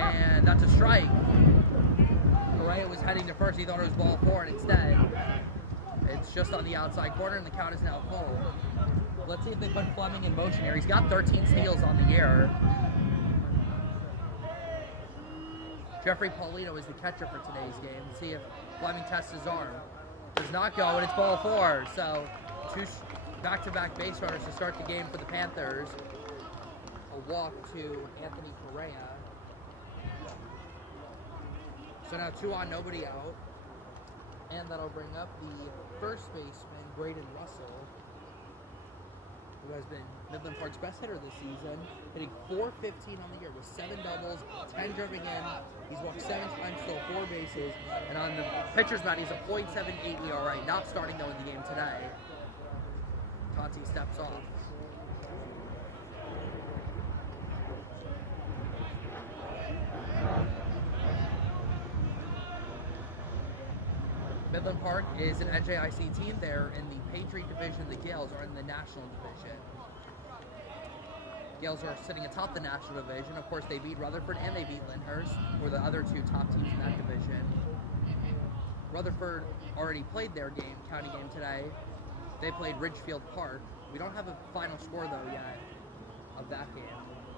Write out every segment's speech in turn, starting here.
And that's a strike. Correa was heading to first. He thought it was ball 4, and instead, it's just on the outside corner, and the count is now full. Let's see if they put Fleming in motion here. He's got 13 steals on the year. Jeffrey Paulino is the catcher for today's game. Let's see if Fleming tests his arm. Does not go, and it's ball 4. So 2 back-to-back base runners to start the game for the Panthers. A walk to Anthony Correa. So now 2 on, nobody out. And that'll bring up the first baseman, Braden Russell, who has been Midland Park's best hitter this season, hitting .415 on the year with 7 doubles, 10 driven in. He's walked 7 times, stole 4 bases, and on the pitcher's mound, he's a .78 ERA. Not starting though in the game today. Conti steps off. Midland Park is an NJIC team. They're in the Patriot Division. The Gales are in the National Division. Gales are sitting atop the National Division. Of course, they beat Rutherford and they beat Lyndhurst, who are the other 2 top teams in that division. Rutherford already played their county game today. They played Ridgefield Park. We don't have a final score, though, yet of that game.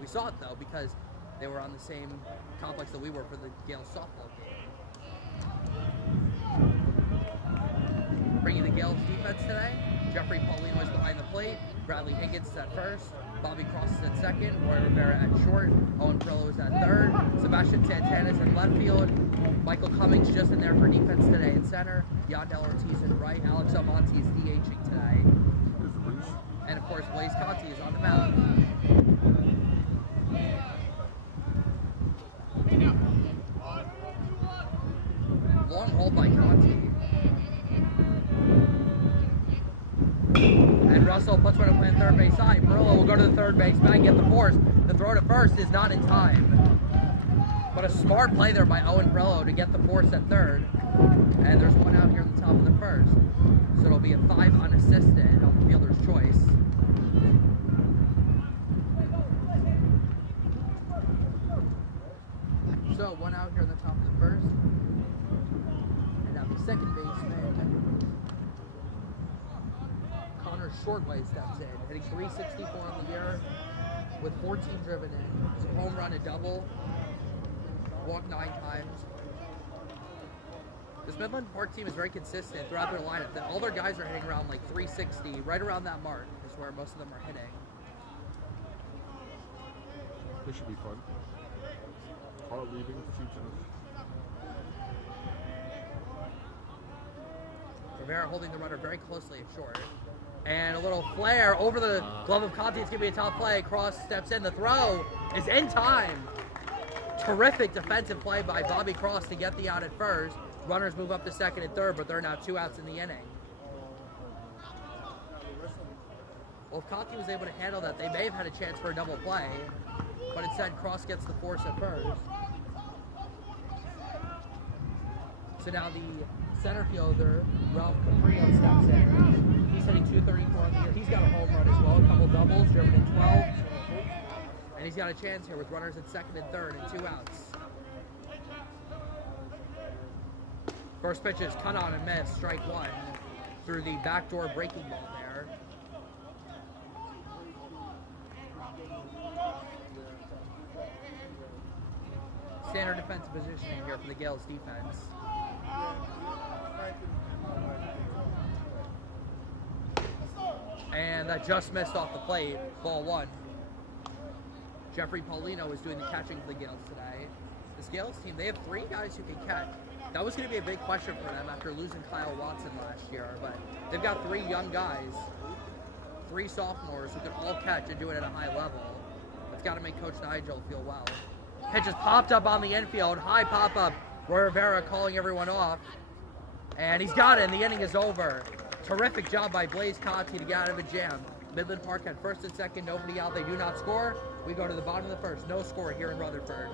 We saw it, though, because they were on the same complex that we were for the Gales softball game. Bringing the Gales defense today, Jeffrey Paulino is behind the plate, Bradley Higgins is at first, Bobby Cross is at second, Roy Rivera at short, Owen Perillo is at third, Sebastian Santana is in left field, Michael Cummings just in there for defense today in center, Yandel Ortiz in right, Alex Almonte is DHing today, and of course Blaze Conti is on the mound. Long hold by Conti. And Russell puts one up on third base side. Perillo will go to the third base bag, get the force. The throw to first is not in time. But a smart play there by Owen Perillo to get the force at third. And there's one out here at the top of the first. So it'll be a 5 unassisted on the fielder's choice. So one out here at the top of the first. And now the second baseman, Shortway steps in, hitting .364 on the year with 14 driven in. It's a home run, a double, walked 9 times. This Midland Park team is very consistent throughout their lineup. All their guys are hitting around like 360, right around that mark is where most of them are hitting. This should be fun. Hard leaving, teaching us. Rivera holding the runner very closely at short. And a little flare over the glove of Conti. It's going to be a tough play. Cross steps in. The throw is in time. Terrific defensive play by Bobby Cross to get the out at first. Runners move up to second and third, but they're now 2 outs in the inning. Well, if Conti was able to handle that, they may have had a chance for a double play. But instead, Cross gets the force at first. So now the center fielder, Ralph Caprio, steps in. He's hitting .234 on the year. He's got a home run as well, a couple doubles, driven in 12. And he's got a chance here with runners at second and third and 2 outs. First pitch is cut on and miss, strike 1, through the backdoor breaking ball there. Standard defensive positioning here for the Gales defense. And that just missed off the plate, ball 1. Jeffrey Paulino is doing the catching for the Gales today. This Gales team, they have 3 guys who can catch. That was going to be a big question for them after losing Kyle Watson last year, but they've got 3 young guys, 3 sophomores who can all catch and do it at a high level. It's got to make Coach Nigel feel well. Pitch is popped up on the infield, high pop-up. Roy Rivera calling everyone off. And he's got it, and the inning is over. Terrific job by Blaze Conti to get out of a jam. Midland Park had first and second, nobody out. They do not score. We go to the bottom of the first. No score here in Rutherford.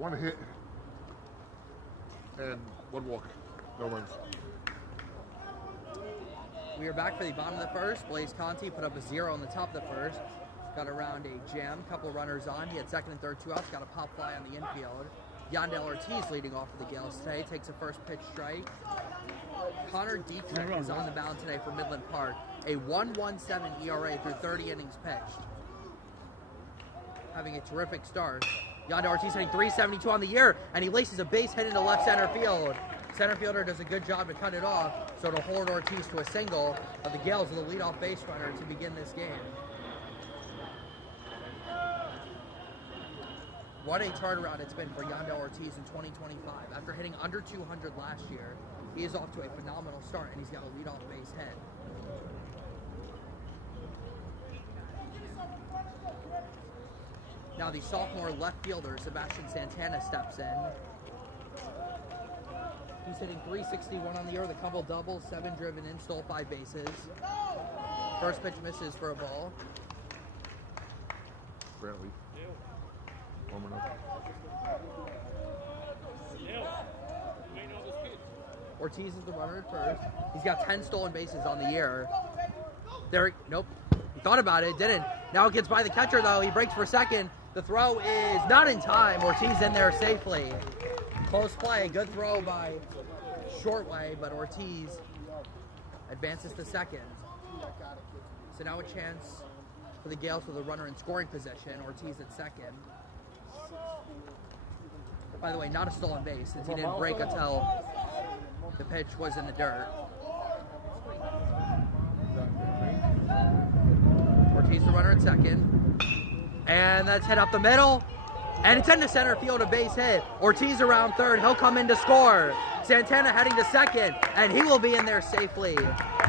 1 hit and 1 walk. No runs. We are back for the bottom of the first. Blaze Conti put up a 0 on the top of the first. Got around a jam, couple runners on. He had second and third, 2 outs. Got a pop fly on the infield. Yandel Ortiz leading off for the Gales today. Takes a first pitch strike. Connor Dietrich is on the mound today for Midland Park. A 1.17 ERA through 30 innings pitched. Having a terrific start. Yandel Ortiz hitting .372 on the year, and he laces a base hit into left center field. Center fielder does a good job to cut it off, so it'll hold Ortiz to a single. Of the Gales are the leadoff base runner to begin this game. What a turnaround it's been for Yandel Ortiz in 2025. After hitting under 200 last year, he is off to a phenomenal start, and he's got a leadoff base hit. Now the sophomore left fielder, Sebastian Santana, steps in. He's hitting .361 on the year with a couple doubles, 7 driven in, stole 5 bases. First pitch misses for a ball. Brantley. Warming up. Ortiz is the runner at first. He's got 10 stolen bases on the year. There, nope. He thought about it, didn't. Now it gets by the catcher though. He breaks for second. The throw is not in time. Ortiz in there safely. Close play, good throw by Shortway, but Ortiz advances to second. So now a chance for the Gales with a runner in scoring position. Ortiz at second. By the way, not a stolen base since he didn't break until the pitch was in the dirt. Ortiz the runner at second. And that's hit up the middle. And it's into center field, a base hit. Ortiz around third, he'll come in to score. Santana heading to second, and he will be in there safely.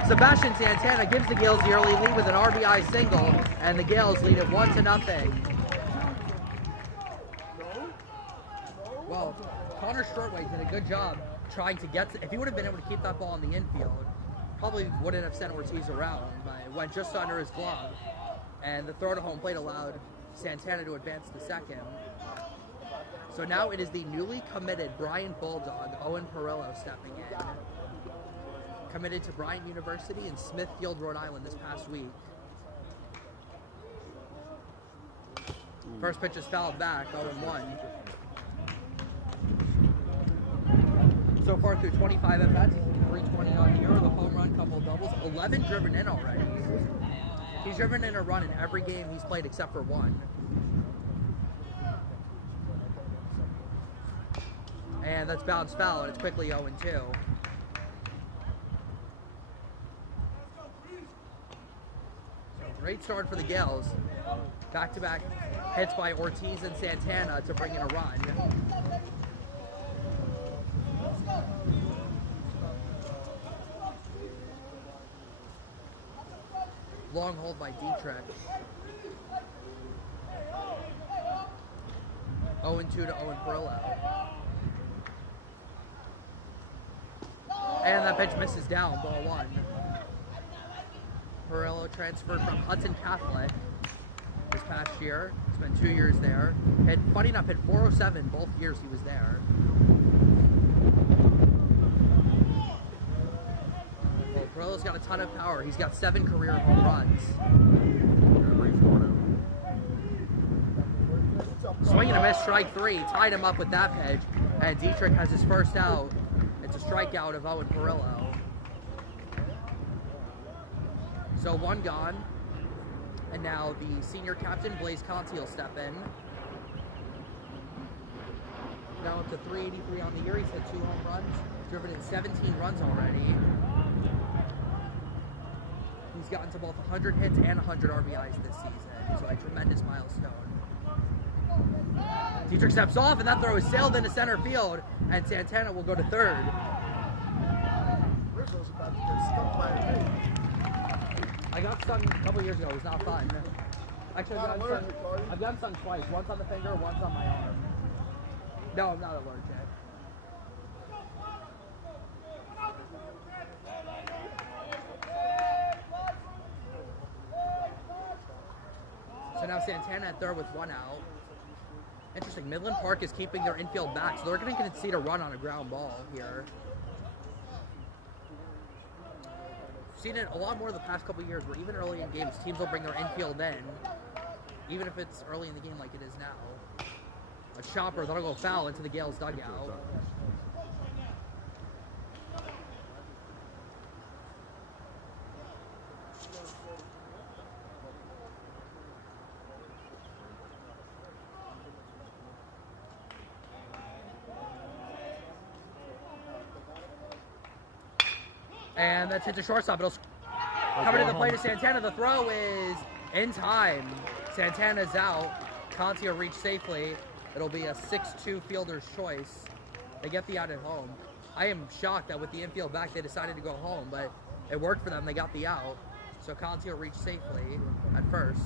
Sebastian Santana gives the Gales the early lead with an RBI single, and the Gales lead it 1-0. Well, Connor Shortway did a good job trying to get if he would have been able to keep that ball in the infield, probably wouldn't have sent Ortiz around, but it went just under his glove. And the throw to home plate allowed Santana to advance to second. So now it is the newly committed Bryant Bulldog, Owen Perillo, stepping in. Committed to Bryant University in Smithfield, Rhode Island this past week. First pitch is fouled back, 0-1. So far through 25 at-bats, he's hitting .320 on the year with a home run, couple of doubles, 11 driven in already. He's driven in a run in every game he's played except for one. And that's bounced foul, and it's quickly 0-2. So great start for the Gales. Back-to-back hits by Ortiz and Santana to bring in a run. Long hold by Dietrich. 0-2 to Owen Perillo. And that pitch misses down, ball 1. Perillo transferred from Hudson Catholic this past year. Spent 2 years there. Funny enough, hit .407 both years he was there. Well, Perillo's got a ton of power. He's got 7 career home runs. Swing and a miss, strike 3. Tied him up with that pitch. And Dietrich has his first out. It's a strikeout of Owen Perillo. So 1 gone. And now the senior captain, Blaze Conti, will step in. Now up to .383 on the year. He's hit 2 home runs. Driven in 17 runs already. He's gotten to both 100 hits and 100 RBIs this season. So a tremendous milestone. Dietrich steps off, and that throw is sailed into center field, and Santana will go to third. I got stung a couple years ago. It was not fun. Actually, I've gotten stung twice. Once on the finger, once on my arm. No, I'm not allergic. So now Santana at third with 1 out. Interesting. Midland Park is keeping their infield back, so they're going to concede a run on a ground ball here. Seen it a lot more the past couple of years, where even early in games, teams will bring their infield in, even if it's early in the game like it is now. A chopper that'll go foul into the Gales dugout. And that's hit to shortstop. It'll come to the plate of Santana. The throw is in time. Santana's out. Conti will reach safely. It'll be a 6-2 fielder's choice. They get the out at home. I am shocked that with the infield back, they decided to go home, but it worked for them. They got the out. So Conti will reach safely at first.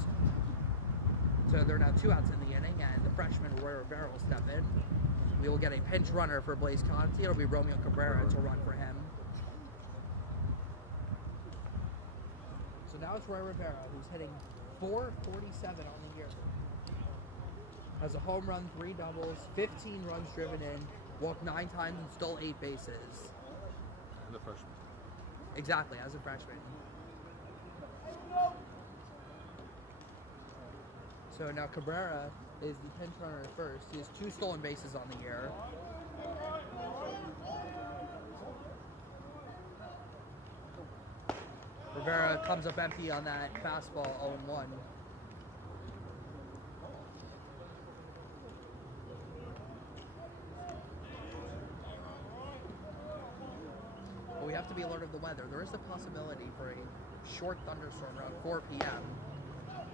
So there are now 2 outs in the inning, and the freshman Roy Rivera will step in. We will get a pinch runner for Blaze Conti. It'll be Romeo Cabrera to run for him. So now it's Roy Rivera, who's hitting .447 on the year. Has a home run, 3 doubles, 15 runs driven in, walked 9 times and stole 8 bases. And a freshman. Exactly, as a freshman. So now Cabrera is the pinch runner at first. He has 2 stolen bases on the year. Rivera comes up empty on that fastball, 0-1. But we have to be alert of the weather. There is a possibility for a short thunderstorm around 4 p.m.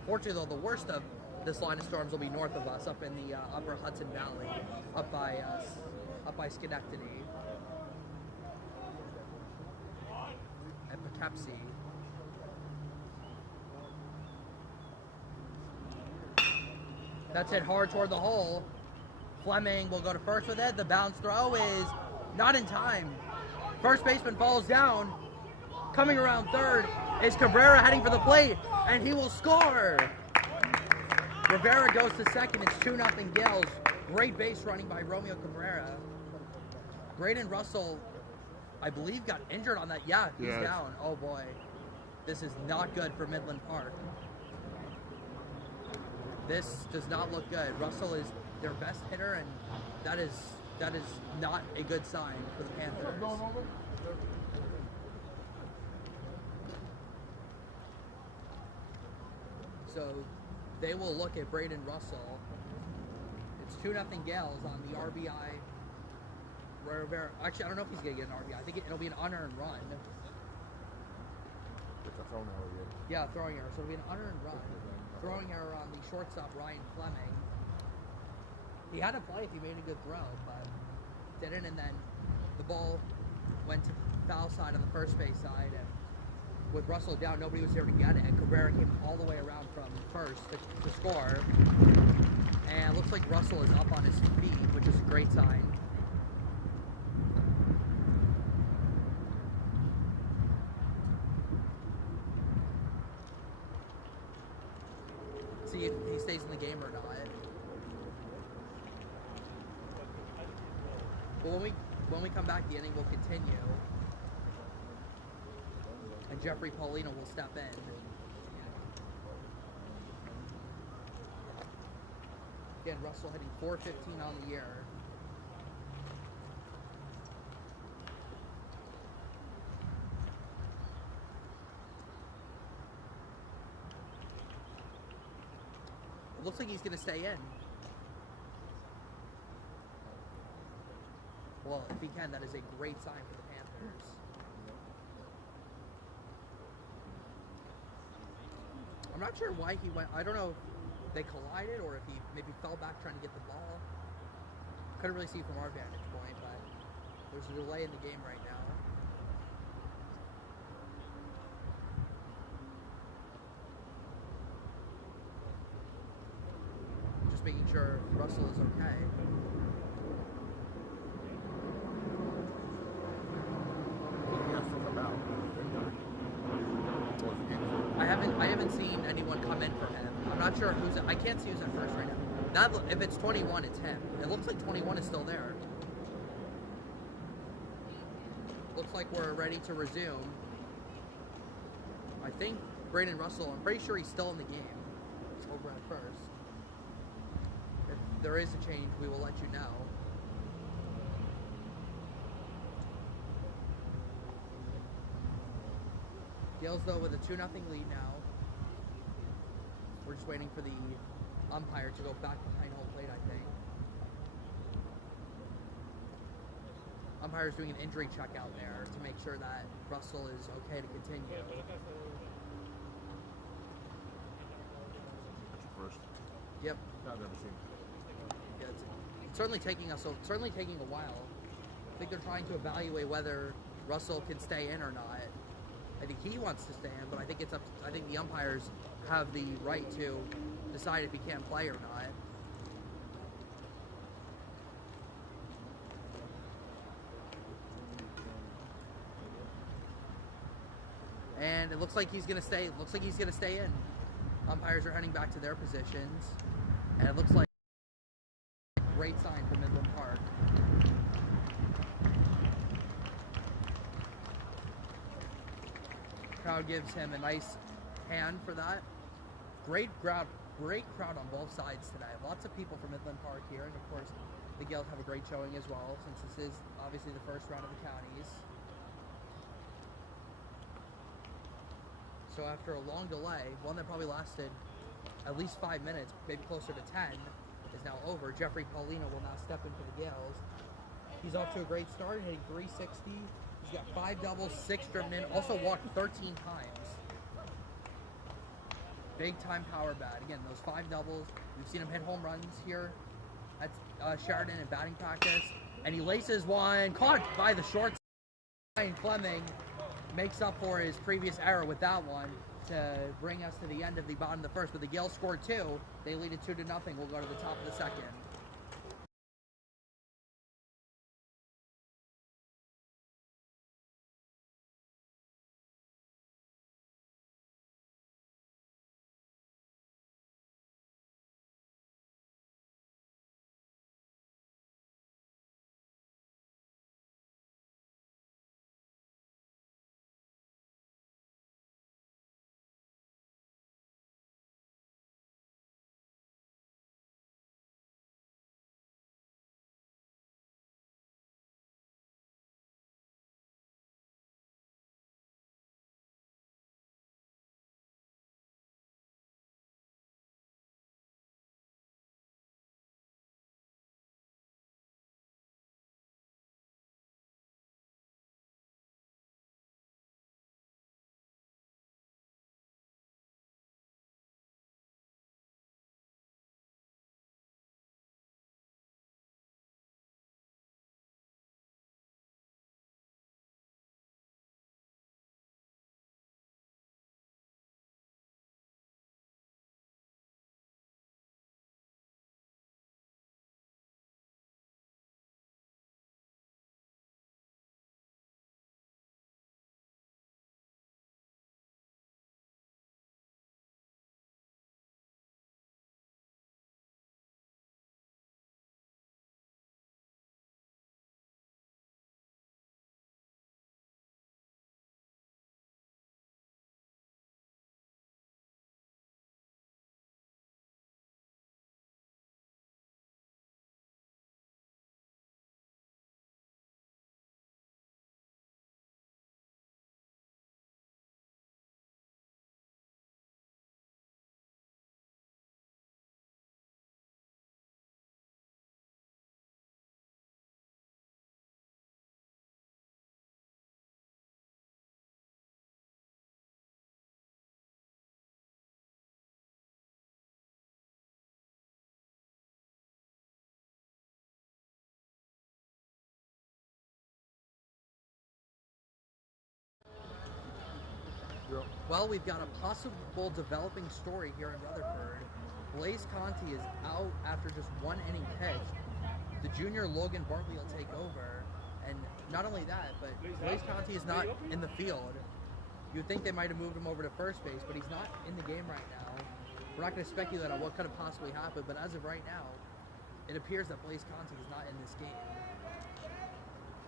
Fortunately, though, the worst of this line of storms will be north of us, up in the upper Hudson Valley, up by Schenectady and Poughkeepsie. That's hit hard toward the hole. Fleming will go to first with it. The bounce throw is not in time. First baseman falls down. Coming around third is Cabrera heading for the plate, and he will score. Rivera goes to second. It's 2-0 Gales. Great base running by Romeo Cabrera. Braden Russell, I believe, got injured on that. Yeah, he's down. Oh boy. This is not good for Midland Park. This does not look good. Russell is their best hitter, and that is not a good sign for the Panthers. So they will look at Braden Russell. It's 2-0 Gales on the RBI. Rivera. Actually, I don't know if he's going to get an RBI. I think it'll be an unearned run. It's a throwing error. Yeah, throwing error. So it'll be an unearned run. Throwing error on the shortstop, Ryan Fleming. He had to play if he made a good throw, but didn't. And then the ball went to the foul side on the first base side. And with Russell down, nobody was there to get it. And Cabrera came all the way around from first to score. And it looks like Russell is up on his feet, which is a great sign. See if he stays in the game or not. But when we come back, the inning will continue, and Jeffrey Paulino will step in. Again, Russell hitting .415 on the year. It looks like he's going to stay in. Well, if he can, that is a great sign for the Panthers. I'm not sure why he went. I don't know if they collided or if he maybe fell back trying to get the ball. Couldn't really see from our vantage point, but there's a delay in the game right now. Just making sure Russell is okay. I haven't seen anyone come in for him. I'm not sure who's. I can't see who's at first right now. That if it's 21, it's him. It looks like 21 is still there. Looks like we're ready to resume. I think Braden Russell, I'm pretty sure he's still in the game over at first. If there is a change, we will let you know. Gales, though, with a 2-0 lead now. We're just waiting for the umpire to go back behind home plate, I think. Umpire's doing an injury check out there to make sure that Russell is okay to continue. First. Yep. I've never seen. Yeah, it's certainly taking a while. I think they're trying to evaluate whether Russell can stay in or not. I think he wants to stay in, but I think it's up. I think the umpires have the right to decide if he can play or not. And it looks like he's gonna stay. Looks like he's gonna stay in. Umpires are heading back to their positions, and it looks like a great sign for Midland Park. Crowd gives him a nice hand for that. Great crowd on both sides today. Lots of people from Midland Park here, and of course, the Gales have a great showing as well, since this is obviously the first round of the counties. So after a long delay, one that probably lasted at least 5 minutes, maybe closer to 10, is now over. Jeffrey Paulino will now step in for the Gales. He's off to a great start, hitting 360. He's got 5 doubles, 6 driven in, also walked 13 times. Big time power bat. Again, those 5 doubles. We've seen him hit home runs here at Sheridan in batting practice. And he laces one, caught by the short side. Fleming makes up for his previous error with that one to bring us to the end of the bottom of the first. But the Gales scored 2. They lead it 2-0. We'll go to the top of the second. Yep. Well, we've got a possible developing story here in Rutherford. Blaze Conti is out after just 1 inning pitch. The junior Logan Bartley will take over. And not only that, but Blaze Conti is not in the field. You'd think they might have moved him over to first base, but he's not in the game right now. We're not going to speculate on what could have possibly happened, but as of right now, it appears that Blaze Conti is not in this game.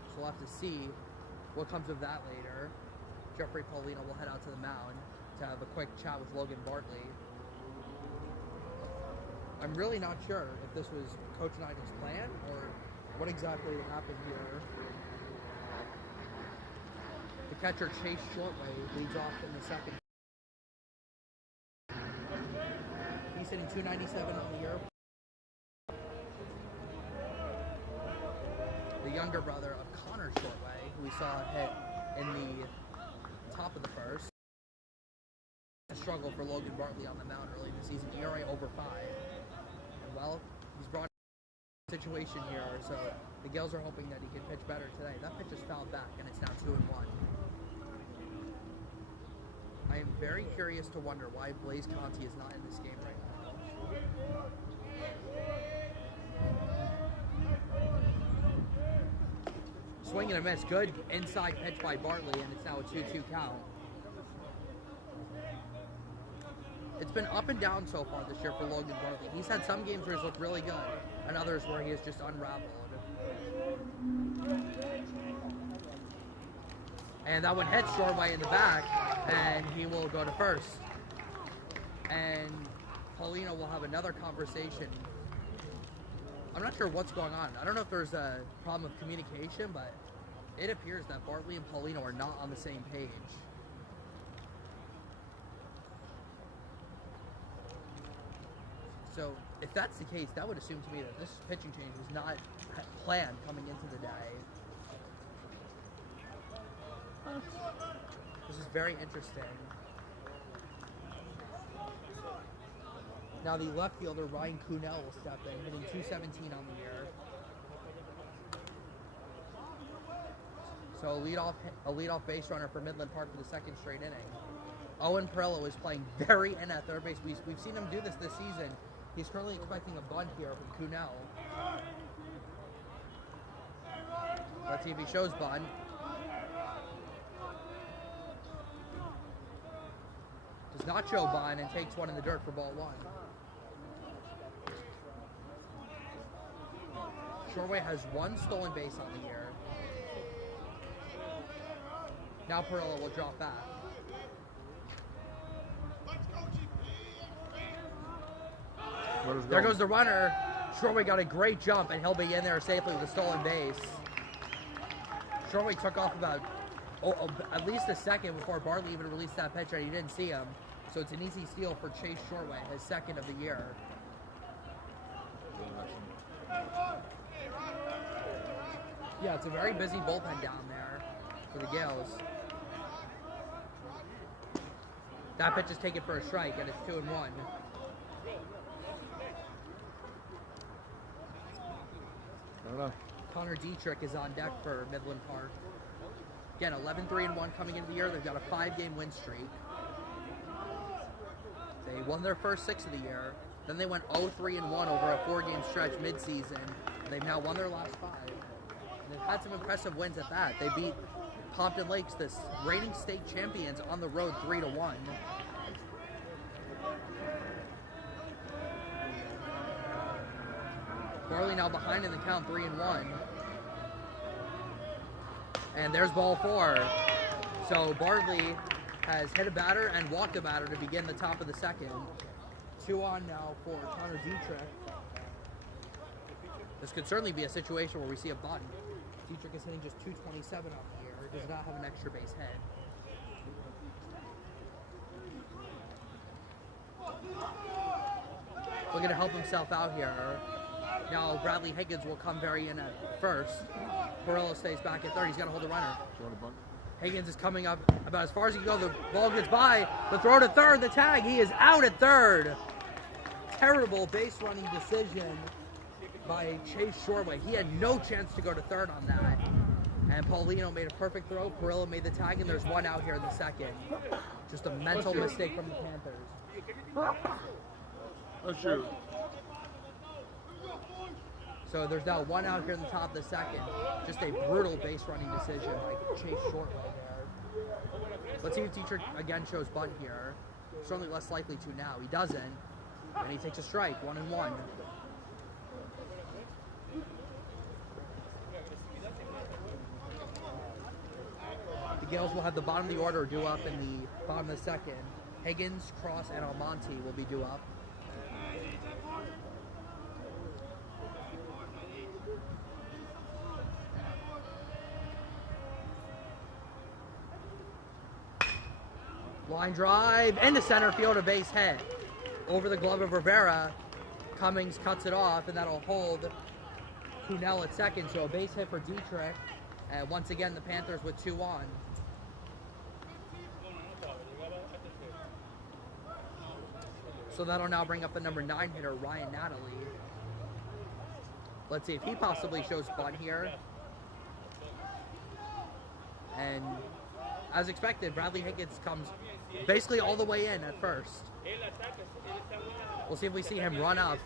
So we'll have to see what comes of that later. Jeffrey Paulino will head out to the mound to have a quick chat with Logan Bartley. I'm really not sure if this was Coach Niden's plan or what exactly happened here. The catcher, Chase Shortway, leads off in the second. He's hitting .297 on the year. The younger brother of Connor Shortway, who we saw hit in the top of the first. A struggle for Logan Bartley on the mound early in the season. ERA over 5. And well, he's brought in a situation here, so the Gales are hoping that he can pitch better today. That pitch is fouled back, and it's now 2-1. I am very curious to wonder why Blaze Conti is not in this game right now. Swing and a miss. Good inside pitch by Bartley, and it's now a 2-2 count. It's been up and down so far this year for Logan Bartley. He's had some games where he's looked really good, and others where he has just unraveled. And that one hits Shortway in the back, and he will go to first. And Paulino will have another conversation. I'm not sure what's going on. I don't know if there's a problem of communication, but it appears that Bartley and Paulino are not on the same page. So if that's the case, that would assume to me that this pitching change was not planned coming into the day. This is very interesting. Now the left fielder, Ryan Kuhnel, will step in, hitting .217 on the year. So a leadoff base runner for Midland Park for the second straight inning. Owen Perillo is playing very in at third base. We've seen him do this season. He's currently expecting a bunt here from Kuhnel. Let's see if he shows bunt. Does not show bunt and takes one in the dirt for ball 1. Shortway has 1 stolen base on the year. Now Perillo will drop back. There goes the runner. Shortway got a great jump, and he'll be in there safely with a stolen base. Shortway took off about at least a second before Bartley even released that pitch, and he didn't see him. So it's an easy steal for Chase Shortway, his second of the year. Yeah, it's a very busy bullpen down there for the Gales. That pitch is taken for a strike, and it's 2-1. I don't know. Connor Dietrich is on deck for Midland Park. Again, 11-3-1 coming into the year. They've got a 5-game win streak. They won their first 6 of the year. Then they went 0-3-1 over a 4-game stretch mid-season. They've now won their last 5. And they've had some impressive wins at that. They beat Pompton Lakes, the reigning state champions, on the road 3-1. Bartley now behind in the count, 3-1. And there's ball 4. So Bartley has hit a batter and walked a batter to begin the top of the second. 2 on now for Connor Dietrich. This could certainly be a situation where we see a bunt. Dietrich is hitting just .227 on the year. Does not have an extra base hit. Looking to help himself out here. Now Bradley Higgins will come very in at first. Perillo stays back at third. He's got to hold the runner. Higgins is coming up about as far as he can go. The ball gets by. The throw to third. The tag. He is out at third. Terrible base running decision by Chase Shortway. He had no chance to go to third on that. And Paulino made a perfect throw. Perillo made the tag, and there's 1 out here in the second. Just a mental mistake from the Panthers. Oh, shoot. So there's now 1 out here in the top of the second. Just a brutal base running decision by Chase Shortway there. Let's see if Dietrich again shows bunt here. Certainly less likely to now. He doesn't. And he takes a strike, 1-1. The Gales will have the bottom of the order due up in the bottom of the second. Higgins, Cross, and Almonte will be due up. Line drive into center field, a base hit. Over the glove of Rivera. Cummings cuts it off, and that'll hold Kunel at second. So a base hit for Dietrich. And once again, the Panthers with 2 on. So that'll now bring up the number 9 hitter, Ryan Natalie. Let's see if he possibly shows bunt here. And as expected, Bradley Higgins comes basically all the way in at first. We'll see if we see him run up.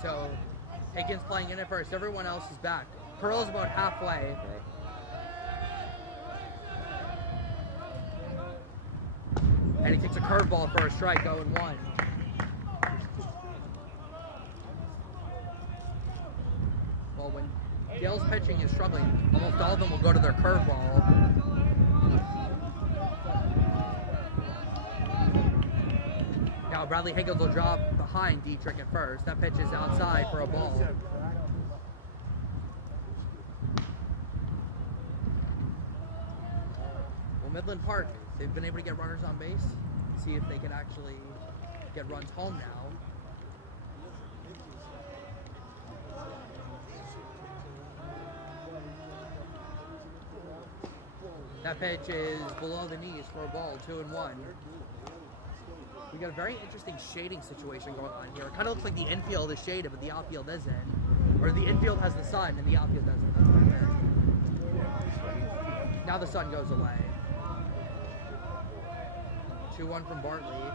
So Higgins playing in at first. Everyone else is back. Pearl's about halfway. And he takes a curveball for a strike, 0-1. Well, when Gale's pitching is struggling, almost all of them will go to their curveball. Now Bradley Higgins will drop behind Dietrich at first. That pitch is outside for a ball. Well, Midland Park, they've been able to get runners on base. See if they can actually get runs home now. That pitch is below the knees for a ball, 2-1. We got a very interesting shading situation going on here. It kind of looks like the infield is shaded, but the outfield isn't. Or the infield has the sun and the outfield doesn't. That's what I meant. Now the sun goes away. 2-1 from Bartley.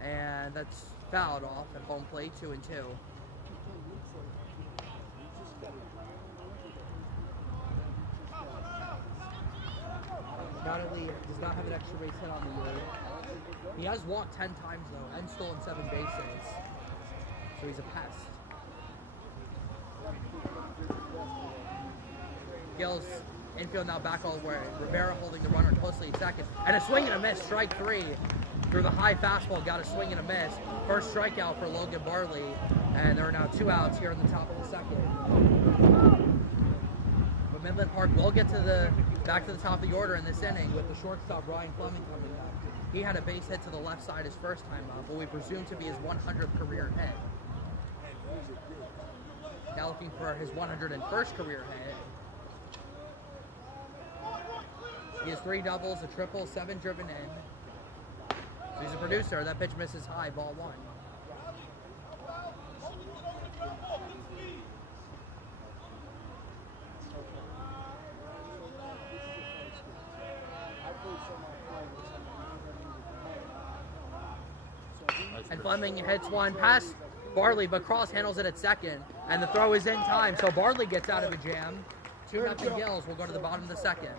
And that's fouled off at home plate, 2-2. Natalie does not have an extra base hit on the year. He has walked 10 times though, and stolen 7 bases. So he's a pest. Gills infield now back all the way. Rivera holding the runner closely at second. And a swing and a miss, strike 3. Through the high fastball, got a swing and a miss. First strikeout for Logan Bartley. And there are now 2 outs here in the top of the second. But Midland Park will get to back to the top of the order in this inning with the shortstop Ryan Fleming coming back. He had a base hit to the left side his first time up, but we presume to be his 100th career hit. Now looking for his 101st career hit. He has 3 doubles, a triple, 7 driven in. So he's a producer. That pitch misses high, ball 1. And Fleming hits one past Bartley, but Cross handles it at second. And the throw is in time, so Bartley gets out of a jam. 2-0 Gills will go to the bottom of the second.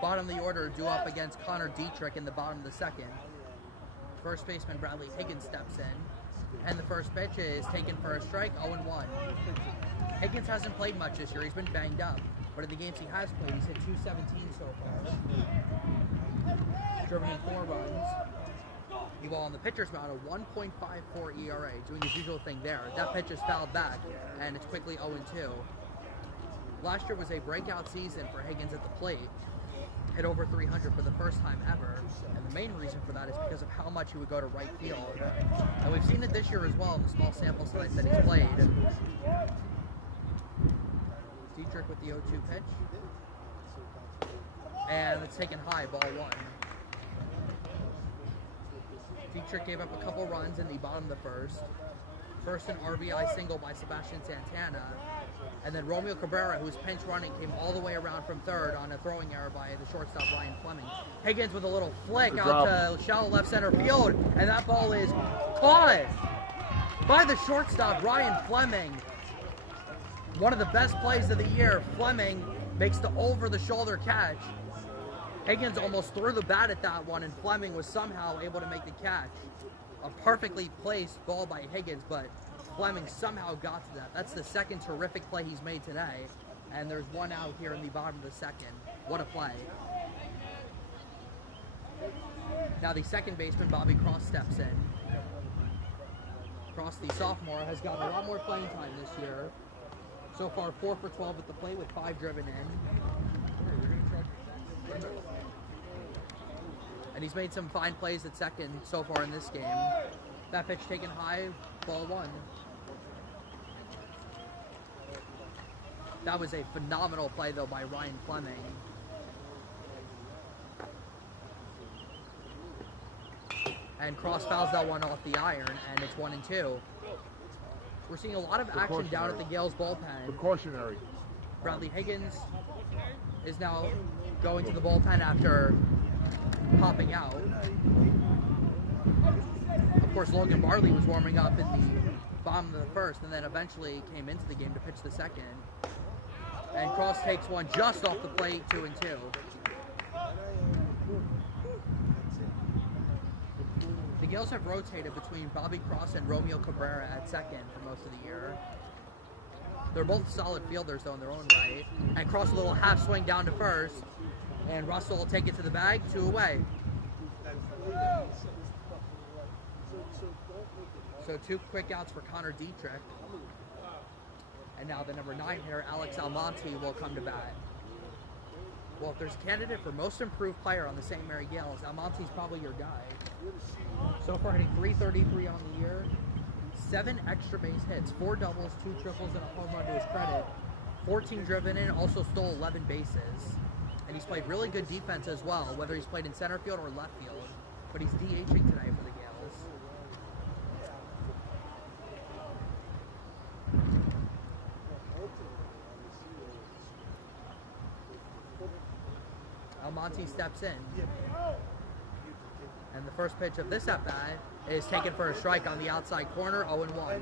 bottom of the order due up against Connor Dietrich in the bottom of the second. First baseman Bradley Higgins steps in, and the first pitch is taken for a strike, 0-1. Higgins hasn't played much this year. He's been banged up, but in the games he has played, he's hit 217 so far. Driven in 4 runs. The ball on the pitcher's mound, a 1.54 ERA, doing his usual thing there. That pitch is fouled back, and it's quickly 0-2. Last year was a breakout season for Higgins at the plate. Hit over 300 for the first time ever, and the main reason for that is because of how much he would go to right field. And we've seen it this year as well in the small sample size that he's played. Dietrich with the 0-2 pitch. And it's taken high, ball 1. Dietrich gave up a couple runs in the bottom of the first. First an RBI single by Sebastian Santana. And then Romeo Cabrera, who was pinch running, came all the way around from third on a throwing error by the shortstop Ryan Fleming. Higgins with a little flick out to shallow left center field, and that ball is caught by the shortstop Ryan Fleming. One of the best plays of the year. Fleming makes the over-the-shoulder catch. Higgins almost threw the bat at that one, and Fleming was somehow able to make the catch. A perfectly placed ball by Higgins, but Fleming somehow got to that. That's the second terrific play he's made today, and there's one out here in the bottom of the second. What a play. Now the second baseman, Bobby Cross, steps in. Cross, the sophomore, has gotten a lot more playing time this year. So far, 4 for 12 at the plate with 5 driven in. And he's made some fine plays at second so far in this game. That pitch taken high, ball 1. That was a phenomenal play, though, by Ryan Fleming. And Cross fouls that one off the iron, and it's 1-2. We're seeing a lot of action down at the Gales bullpen. Precautionary. Bradley Higgins is now going to the bullpen after popping out. Of course, Logan Barley was warming up in the bottom of the first, and then eventually came into the game to pitch the second. And Cross takes one just off the plate, 2-2. The Gales have rotated between Bobby Cross and Romeo Cabrera at second for most of the year. They're both solid fielders, though, in their own right. And Cross a little half swing down to first, and Russell will take it to the bag, 2 away. So 2 quick outs for Connor Dietrich. And now the number 9 hitter, Alex Almonte, will come to bat. Well, if there's a candidate for most improved player on the St. Mary Gales, Almonte's probably your guy. So far, hitting .333 on the year, 7 extra base hits, 4 doubles, 2 triples, and a home run to his credit. 14 driven in, also stole 11 bases. And he's played really good defense as well, whether he's played in center field or left field. But he's DHing today for the Gales. Almonte steps in. And the first pitch of this at-bat is taken for a strike on the outside corner, 0-1.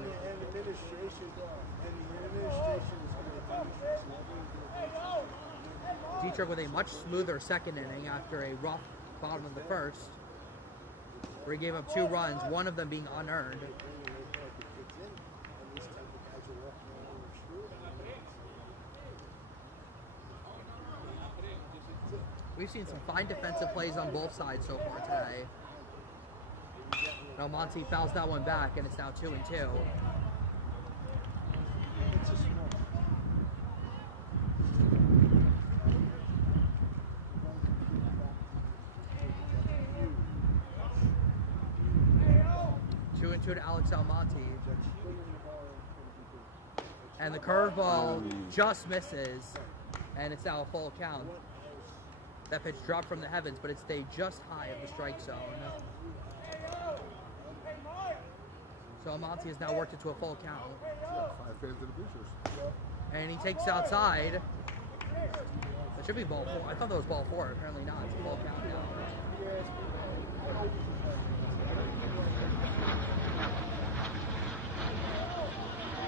Dietrich with a much smoother second inning after a rough bottom of the first, where he gave up 2 runs, one of them being unearned. We've seen some fine defensive plays on both sides so far today. Almonte fouls that one back, and it's now 2-2. To Alex Almonte. And the curveball just misses, and it's now a full count. That pitch dropped from the heavens, but it stayed just high of the strike zone. So Almonte has now worked it to a full count. 5 fans in the bleachers. And he takes outside. That should be ball 4. I thought that was ball 4. Apparently not. It's a full count now.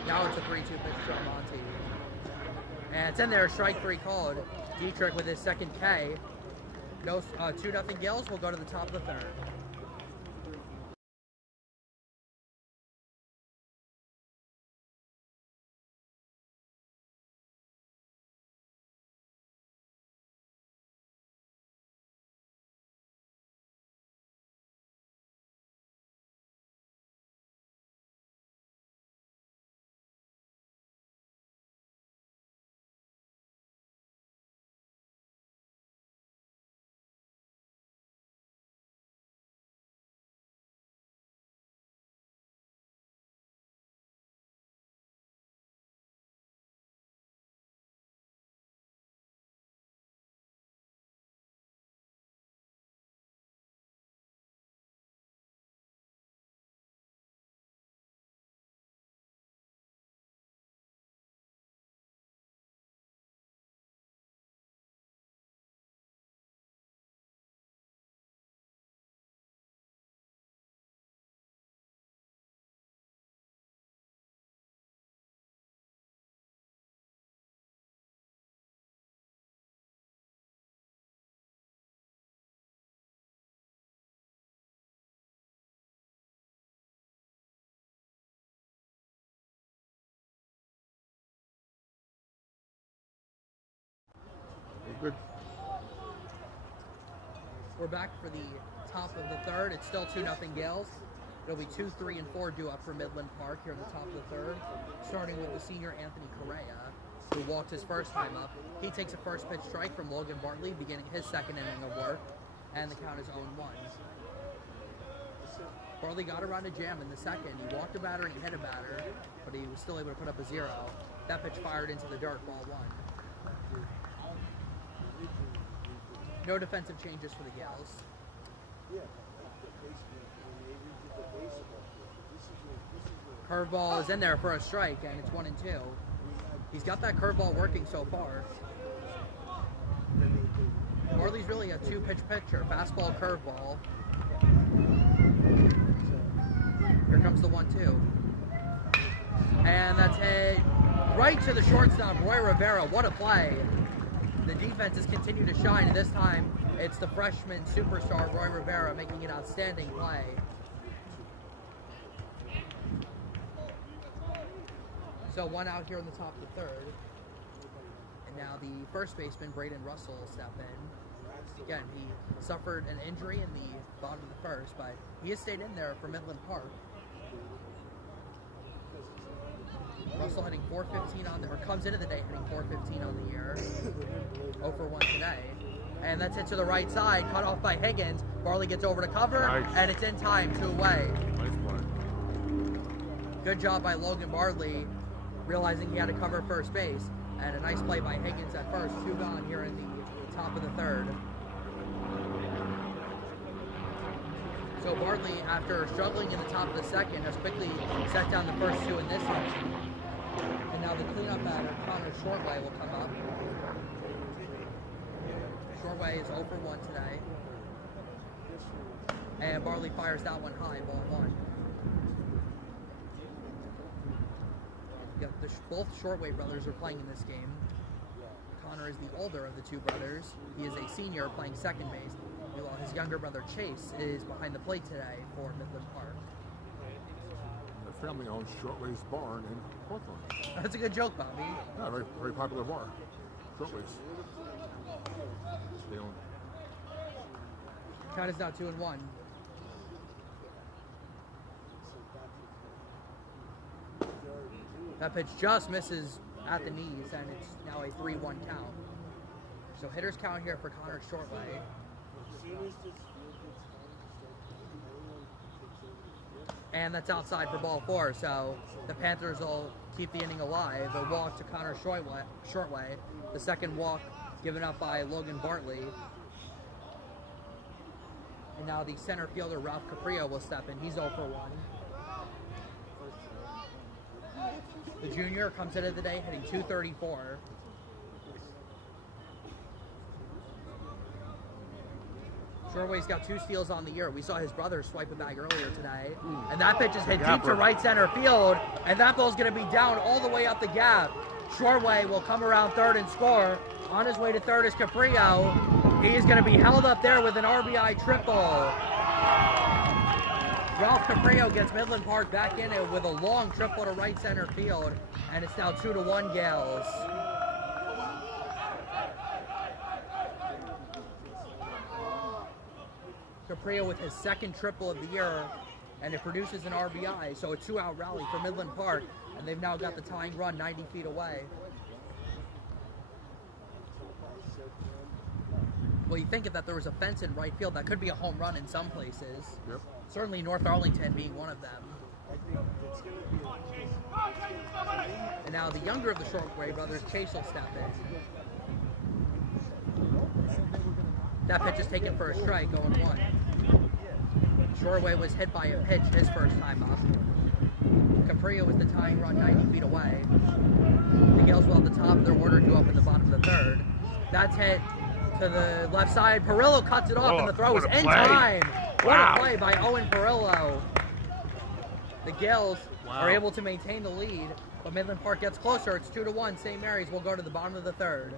Now it's a 3-2 pitch to Almonte. And it's in there, strike 3 called. Dietrich with his second K. No, 2-0 Gales. We'll go to the top of the third. Good. We're back for the top of the third. It's still 2-0 Gales. It'll be 2, 3, and 4 due up for Midland Park here in the top of the third. Starting with the senior Anthony Correa, who walked his first time up. He takes a first pitch strike from Logan Bartley, beginning his second inning of work, and the count is 0-1. Bartley got around a jam in the second. He walked a batter and hit a batter, but he was still able to put up a 0. That pitch fired into the dirt, ball 1. No defensive changes for the Gals. Curveball is in there for a strike, and it's 1-2. He's got that curveball working so far. Bartley's really a two-pitch pitcher. Fastball, curveball. Here comes the 1-2. And that's hit right to the shortstop, Roy Rivera. What a play. The defense has continued to shine, and this time it's the freshman superstar, Roy Rivera, making an outstanding play. So 1 out here in the top of the third. And now the first baseman, Braden Russell, will step in. Again, he suffered an injury in the bottom of the first, but he has stayed in there for Midland Park. Russell hitting .415 on the, or comes into the day hitting .415 on the year. 0 for 1 today. And that's hit to the right side, cut off by Higgins. Bartley gets over to cover, nice. And it's in time, 2 away. Nice play. Good job by Logan Bartley, realizing he had to cover first base. And a nice play by Higgins at first. 2 gone here in the top of the third. So Bartley, after struggling in the top of the second, has quickly set down the first 2 in this inning. And now the cleanup batter, Connor Shortway, will come up. Shortway is 0 for 1 today. And Bartley fires that one high, ball 1. Both Shortway brothers are playing in this game. Connor is the older of the 2 brothers. He is a senior playing second base, while his younger brother Chase is behind the plate today for Midland Park. The family owns Shortway's Barn in Portland. That's a good joke, Bobby. Yeah, very, very popular bar. Shortway's. Count is now 2-1. That pitch just misses at the knees, and it's now a 3-1 count. So hitters count here for Connor Shortway. And that's outside for ball 4, so the Panthers will keep the inning alive. A walk to Connor Shortway. The second walk given up by Logan Bartley. And now the center fielder, Ralph Caprio, will step in. He's 0 for 1. The junior comes into the day hitting .234. Shortway's got 2 steals on the year. We saw his brother swipe a bag earlier today. And that pitch is hit deep to right center field. And that ball's going to be down all the way up the gap. Shortway will come around third and score. On his way to third is Caprio. He's going to be held up there with an RBI triple. Ralph Caprio gets Midland Park back in it with a long triple to right center field, and it's now 2-1 Gales. Caprio with his second triple of the year, and it produces an RBI, so a 2-out rally for Midland Park, and they've now got the tying run 90 feet away. Well, you think if that there was a fence in right field, that could be a home run in some places. Yep. Certainly North Arlington being one of them. And now the younger of the Shortway brothers, Chase, will step in. That pitch is taken for a strike, 0-1. Shortway was hit by a pitch his first time up. Caprio was the tying run 90 feet away. The Gales will at the top of their order due up in the bottom of the third. That's hit to the left side. Perillo cuts it off, and the throw is in time. What a play by Owen Perillo. The Gales are able to maintain the lead, but Midland Park gets closer. It's 2-1. St. Mary's will go to the bottom of the third.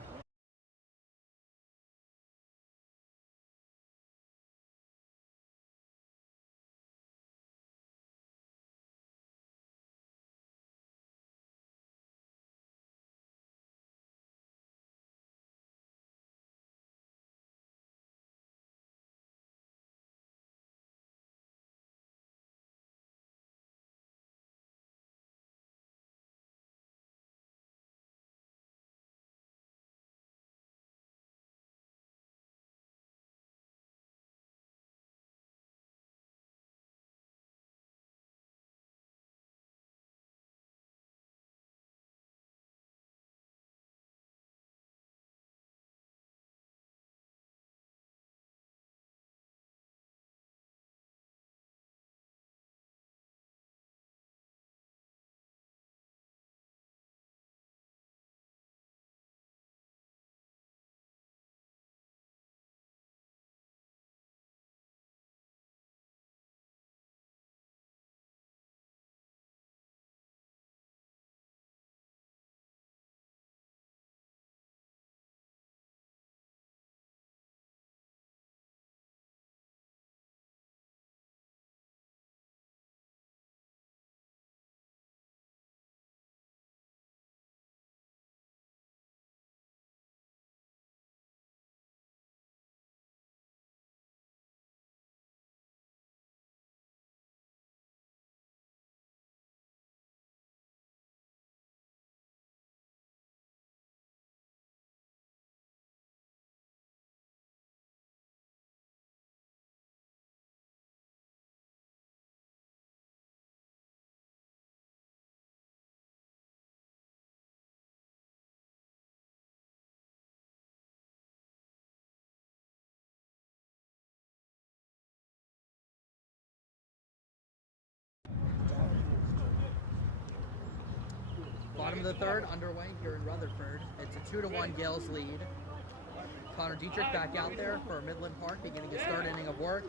Bottom of the third, underway here in Rutherford. It's a 2-1 Gales lead. Connor Dietrich back out there for Midland Park, beginning his third inning of work.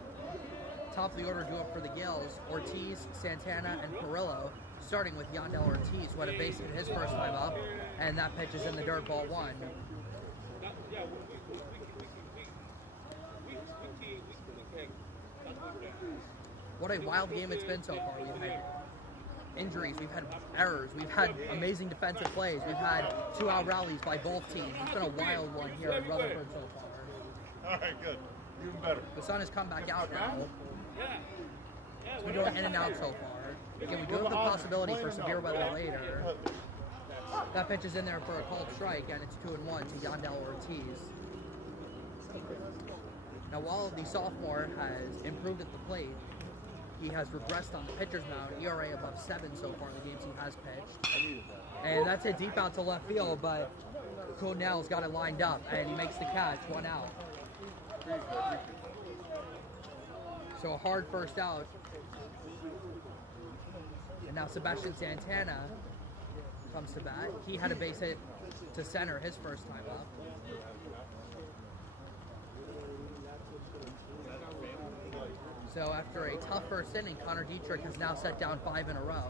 Top of the order due up for the Gales, Ortiz, Santana, and Perillo, starting with Yandel Ortiz, who had a base hit his first time up, and that pitch is in the dirt, ball 1. What a wild game it's been so far. We've had injuries, we've had errors, we've had amazing defensive plays, we've had 2-out rallies by both teams. It's been a wild one here in Rutherford so far. All right, good. Even better. The sun has come back out now. It's been going in and out so far. Again, we do have the possibility for severe weather later. That pitch is in there for a called strike, and it's 2-1 to Yandel Ortiz. Now, while the sophomore has improved at the plate, he has regressed on the pitcher's mound, ERA above 7 so far in the games he has pitched. And that's a deep out to left field, but Codnell's got it lined up, and he makes the catch, 1 out. So a hard first out. And now Sebastian Santana comes to bat. He had a base hit to center his first time up. So after a tough first inning, Connor Dietrich has now set down 5 in a row.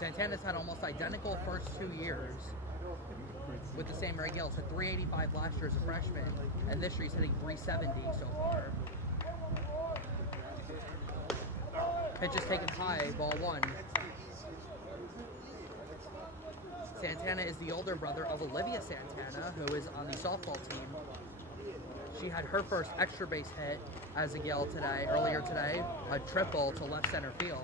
Santana's had almost identical first 2 years with the same Ray Gills. Hit 385 last year as a freshman, and this year he's hitting 370 so far. Pitch is taken high, ball one. Santana is the older brother of Olivia Santana, who is on the softball team. She had her first extra base hit as a Gill earlier today, a triple to left center field.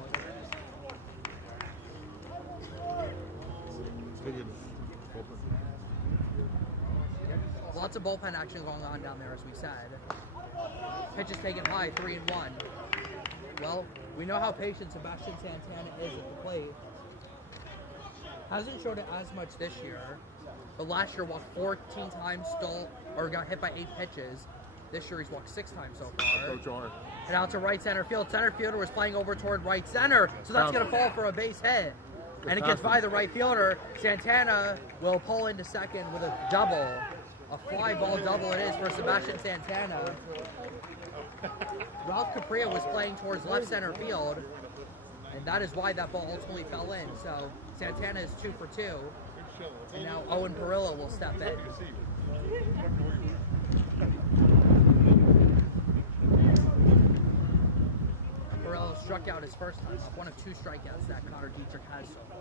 Lots of bullpen action going on down there, as we said. Pitch is taken high, 3-1. Well, we know how patient Sebastian Santana is at the plate. Hasn't showed it as much this year, but last year walked 14 times, got hit by 8 pitches. This year he's walked 6 times so far. And out to right center field. Center fielder was playing over toward right center, so that's going to fall for a base hit. And it gets by the right fielder. Santana will pull into second with a double. A fly ball double it is for Sebastian Santana. Ralph Capria was playing towards left center field, and that is why that ball ultimately fell in. So Santana is 2 for 2, and now Owen Perillo will step in. Perillo struck out his first time up, one of 2 strikeouts that Connor Dietrich has so far.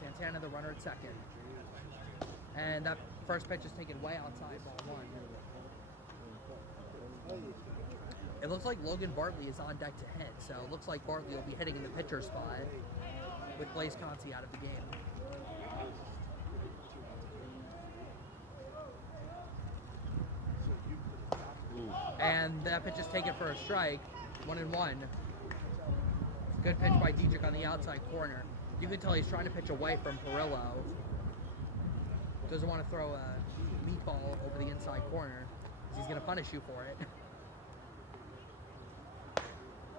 Santana, the runner at second. And that first pitch is taken way outside, ball one. It looks like Logan Bartley is on deck to hit, so it looks like Bartley will be hitting in the pitcher spot with Blaze Conti out of the game. And that pitch is taken for a strike, 1-1. Good pitch by Dietrich on the outside corner. You can tell he's trying to pitch away from Perillo. Doesn't want to throw a meatball over the inside corner, because he's going to punish you for it.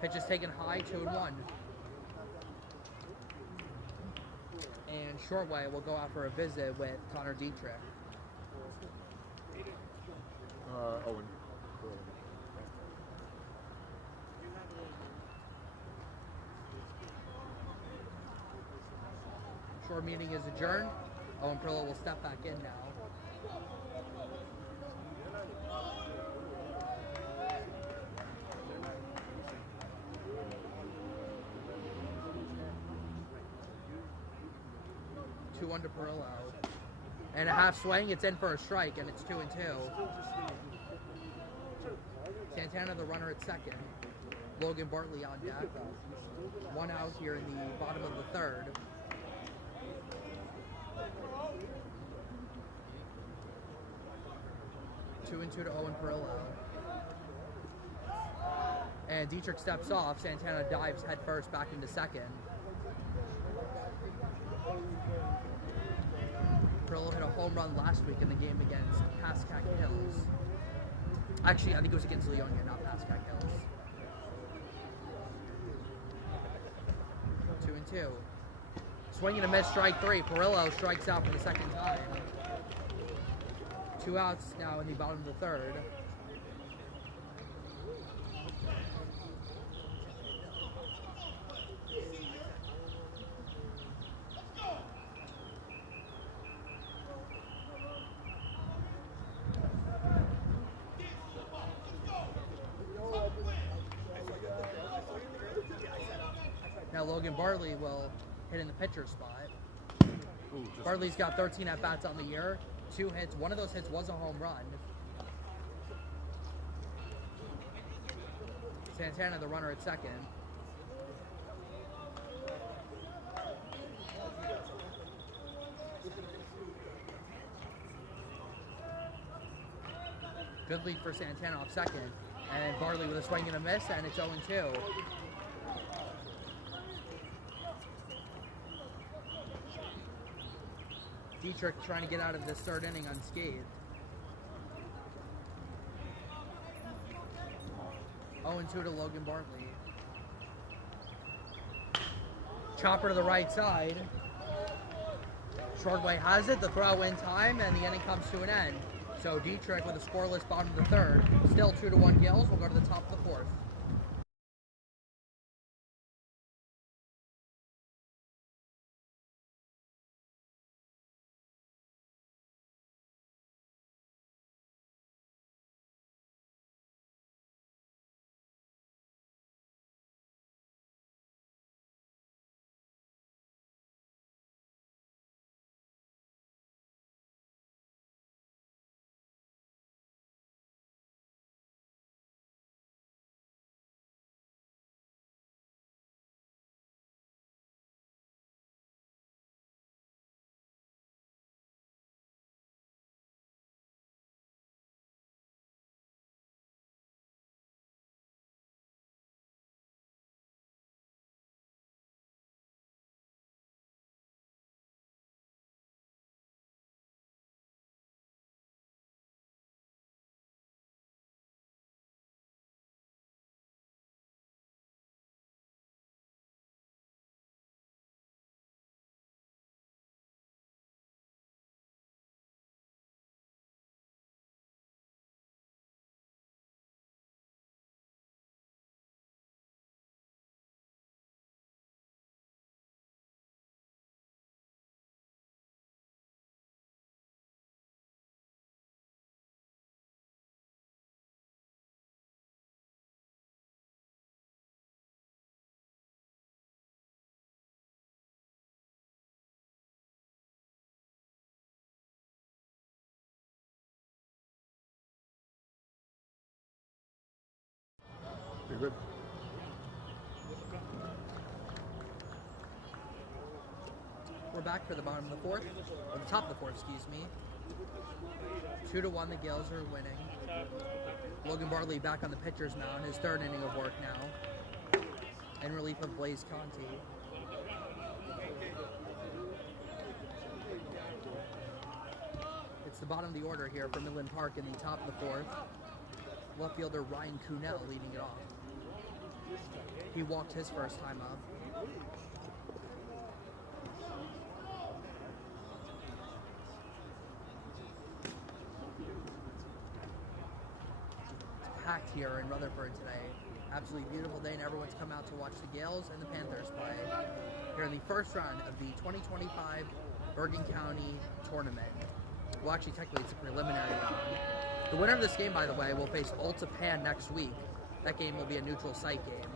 Pitch is taken high, 2-1. And Shortway will go out for a visit with Connor Dietrich. Owen. Short meeting is adjourned. Owen Perillo will step back in now. Two under Perillo. And a half swing, it's in for a strike, and it's 2-2. Santana, the runner at second. Logan Bartley on deck. 1 out here in the bottom of the third. 2-2 to Owen Perillo. And Dietrich steps off. Santana dives head first back into second. Perillo hit a home run last week in the game against Pascack Hills. Actually, I think it was against Leonia, not Pascack Hills. 2-2. Swing and a miss, strike 3. Perillo strikes out for the second time. 2 outs now in the bottom of the third. Now Logan Bartley will hit in the pitcher spot. Bartley's got 13 at-bats on the year. 2 hits. One of those hits was a home run. Santana, the runner at second. Good lead for Santana off second. And Bartley with a swing and a miss, and it's 0-2. Dietrich trying to get out of this third inning unscathed. 0-2 to Logan Bartley. Chopper to the right side. Shortway has it, the throw in time, and the inning comes to an end. So Dietrich with a scoreless bottom of the third. Still 2-1 Gills. We'll go to the top of the fourth. You're good. We're back for the bottom of the fourth, or the top of the fourth, excuse me. 2-1, the Gales are winning. Logan Bartley back on the pitcher's mound, his third inning of work now, in relief of Blaze Conti. It's the bottom of the order here for Midland Park in the top of the fourth. Left fielder Ryan Kuhnel leading it off. He walked his first time up. Packed here in Rutherford today. Absolutely beautiful day, and everyone's come out to watch the Gales and the Panthers play here in the first round of the 2025 Bergen County Tournament. Well, actually, technically, it's a preliminary round. The winner of this game, by the way, will face Ulta Pan next week. That game will be a neutral site game.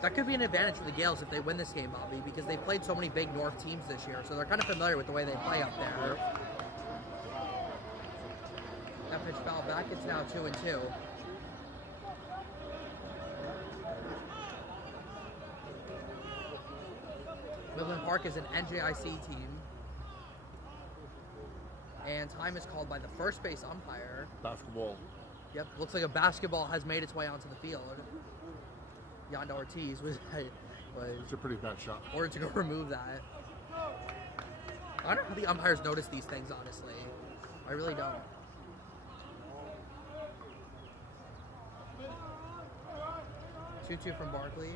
That could be an advantage for the Gales if they win this game, Bobby, because they've played so many big North teams this year, so they're kind of familiar with the way they play up there. That pitch fouled back. It's now 2-2. Midland Park is an NJIC team. And time is called by the first base umpire. Basketball. Yep, looks like a basketball has made its way onto the field. Yonda Ortiz was It's a pretty bad shot. ordered to go remove that. I don't know how the umpires notice these things, honestly. I really don't. Two from Barkley.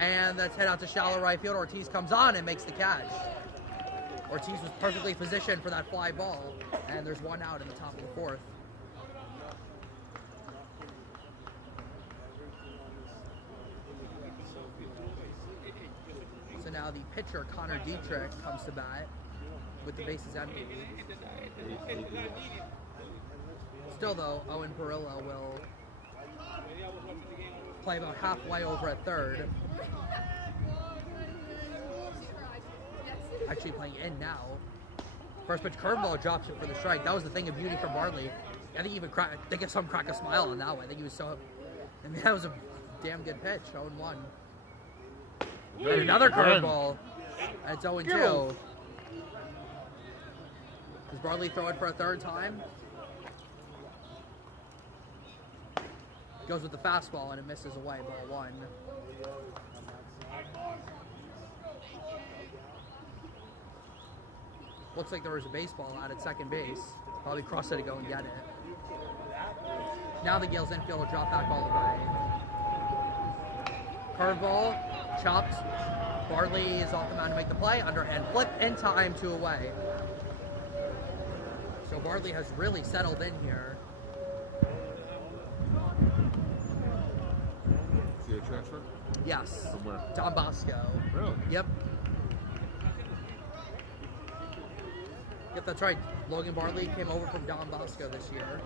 And that's hit out to shallow right field. Ortiz comes on and makes the catch. Ortiz was perfectly positioned for that fly ball. And there's one out in the top of the fourth. So now the pitcher, Connor Dietrich, comes to bat with the bases empty. Still, though, Owen Perillo will play about halfway over at third. Actually playing in now. First pitch curveball drops it for the strike. That was the thing of beauty for Bartley. I think even they give some crack a smile on that one. I think he was so. I mean, that was a damn good pitch. 0-1. And another curveball. And it's 0-2. Does Bartley throw it for a third time? Goes with the fastball and it misses away. Ball 1. Looks like there was a baseball out at second base. Probably crossed it to go and get it. Now the Gales infield will drop back all the way. Curveball, chopped. Bartley is off the mound to make the play. Underhand flip in time, 2 away. So Bartley has really settled in here. See a transfer? Yes. From where? Don Bosco. Really? Yep. Yep, that's right. Logan Bartley came over from Don Bosco this year.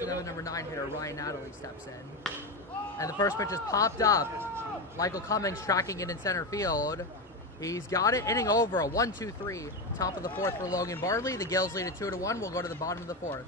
So now the number 9 hitter, Ryan Natalie, steps in. And the first pitch is popped up. Michael Cummings tracking it in center field. He's got it. Inning over. A 1-2-3. Top of the fourth for Logan Bartley. The Gales lead at 2-1. We'll go to the bottom of the fourth.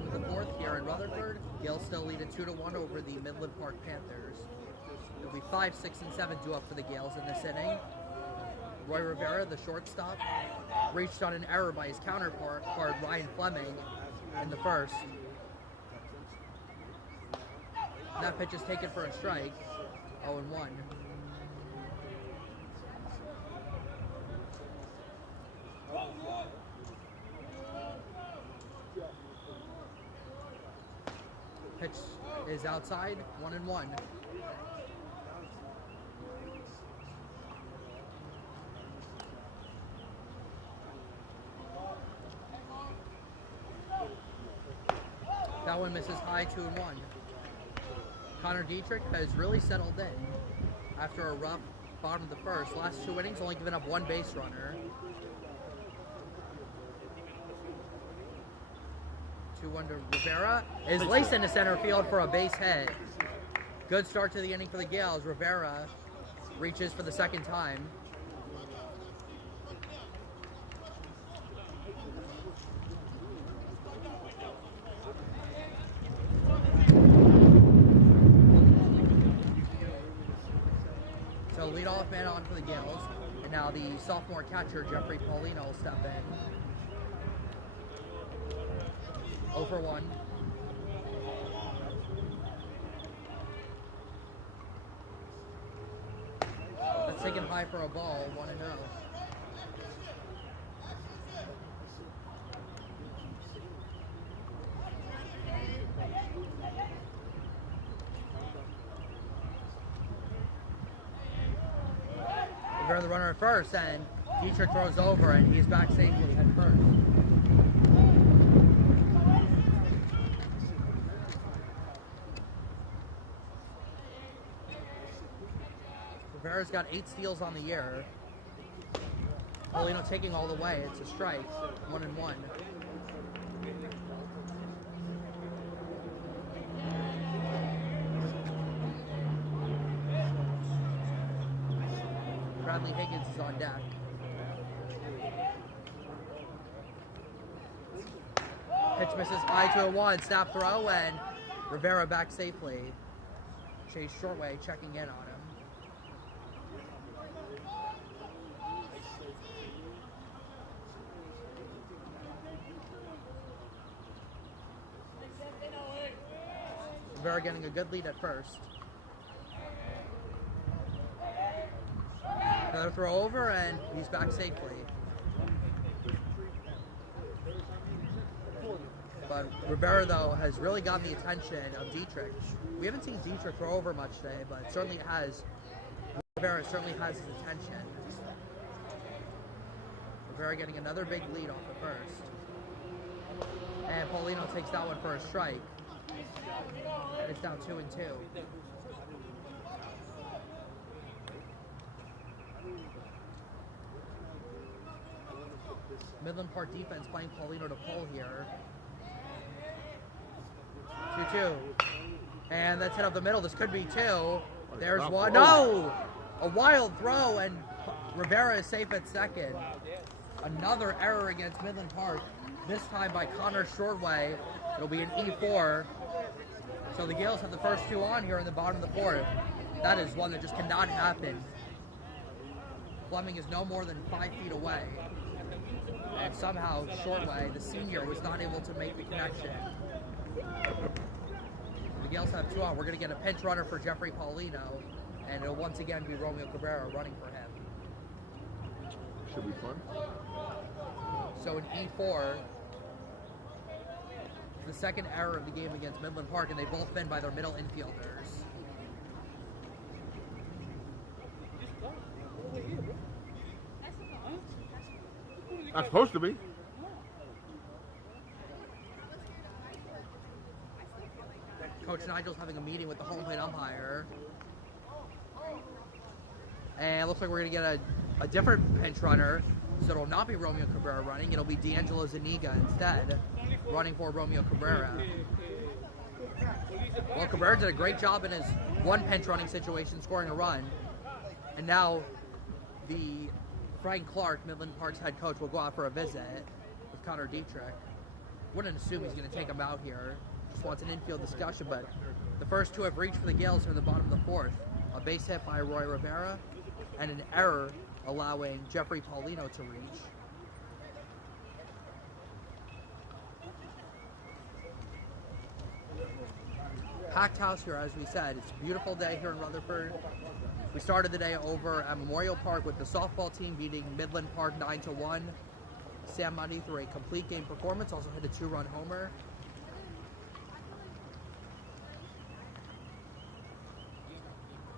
bottom of the fourth here in Rutherford. Gales still lead at 2-1 over the Midland Park Panthers. It'll be 5, 6, and 7 due up for the Gales in this inning. Roy Rivera, the shortstop, reached on an error by his counterpart, Ryan Fleming, in the first. That pitch is taken for a strike, 0-1. Pitch is outside, 1-1. That one misses high, 2-1. Connor Dietrich has really settled in after a rough bottom of the first. Last 2 innings, only given up 1 base runner. 2-1 to Rivera. Is laced into center field for a base hit. Good start to the inning for the Gales. Rivera reaches for the second time. So leadoff man on for the Gales. And now the sophomore catcher, Jeffrey Paulino, will step in. 0 for 1. That's taken high for a ball, 1-0. Rivera the runner at first, and Dietrich throws over, and he's back safely at first. Rivera's got 8 steals on the year. Paulino taking all the way. It's a strike. 1-1. Bradley Higgins is on deck. Pitch misses high, 2-1. Snap throw, and Rivera back safely. Chase Shortway checking in on him. Rivera getting a good lead at first. Another throw over, and he's back safely. But Rivera, though, has really gotten the attention of Dietrich. We haven't seen Dietrich throw over much today, but Rivera certainly has his attention. Rivera getting another big lead off the first. And Paulino takes that one for a strike. It's down 2-2. Midland Park defense playing Paulino to pull here. 2-2. And that's hit up the middle. This could be 2. There's 1. No! A wild throw, and Rivera is safe at second. Another error against Midland Park. This time by Connor Shortway. It'll be an E4. So the Gales have the first 2 on here in the bottom of the fourth. That is one that just cannot happen. Fleming is no more than 5 feet away. And somehow Shortway, the senior, was not able to make the connection. The Gales have 2 on. We're going to get a pinch runner for Jeffrey Paulino, and it'll once again be Romeo Cabrera running for him. Should be fun. So an E4, the second error of the game against Midland Park, and they've both been by their middle infielders. Not supposed to be. Coach Nigel's having a meeting with the home plate umpire. And it looks like we're going to get a different pinch runner. So it'll not be Romeo Cabrera running. It'll be D'Angelo Zuniga instead, running for Romeo Cabrera. Well, Cabrera did a great job in his one pinch running situation, scoring a run. And now Frank Clark, Midland Park's head coach, will go out for a visit with Connor Dietrich. Wouldn't assume he's going to take him out here. Just wants an infield discussion, but the first two have reached for the Gales from the bottom of the fourth. A base hit by Roy Rivera and an error allowing Jeffrey Paulino to reach. Packed house here, as we said. It's a beautiful day here in Rutherford. We started the day over at Memorial Park with the softball team beating Midland Park 9-1. Sam Mundy threw a complete game performance, also hit a 2-run homer.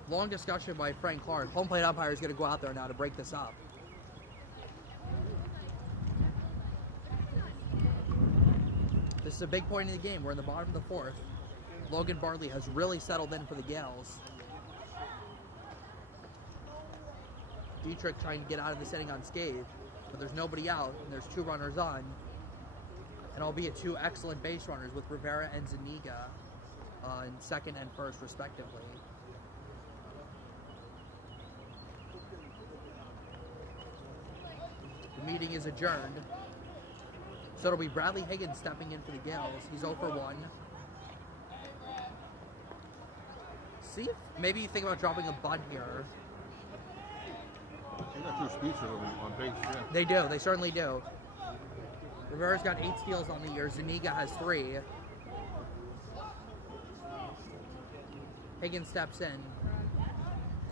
Long discussion by Frank Clark. Home plate umpire is going to go out there now to break this up. This is a big point in the game. We're in the bottom of the fourth. Logan Bartley has really settled in for the Gales. Dietrich trying to get out of this inning unscathed, but there's nobody out, and there's 2 runners on. And albeit 2 excellent base runners with Rivera and Zuniga in second and first, respectively. The meeting is adjourned. So it'll be Bradley Higgins stepping in for the Gales. He's 0 for 1. See if maybe you think about dropping a bunt here. They got 2 speedsters on base, yeah. They do. They certainly do. Rivera's got 8 steals on the year. Zuniga has 3. Higgins steps in.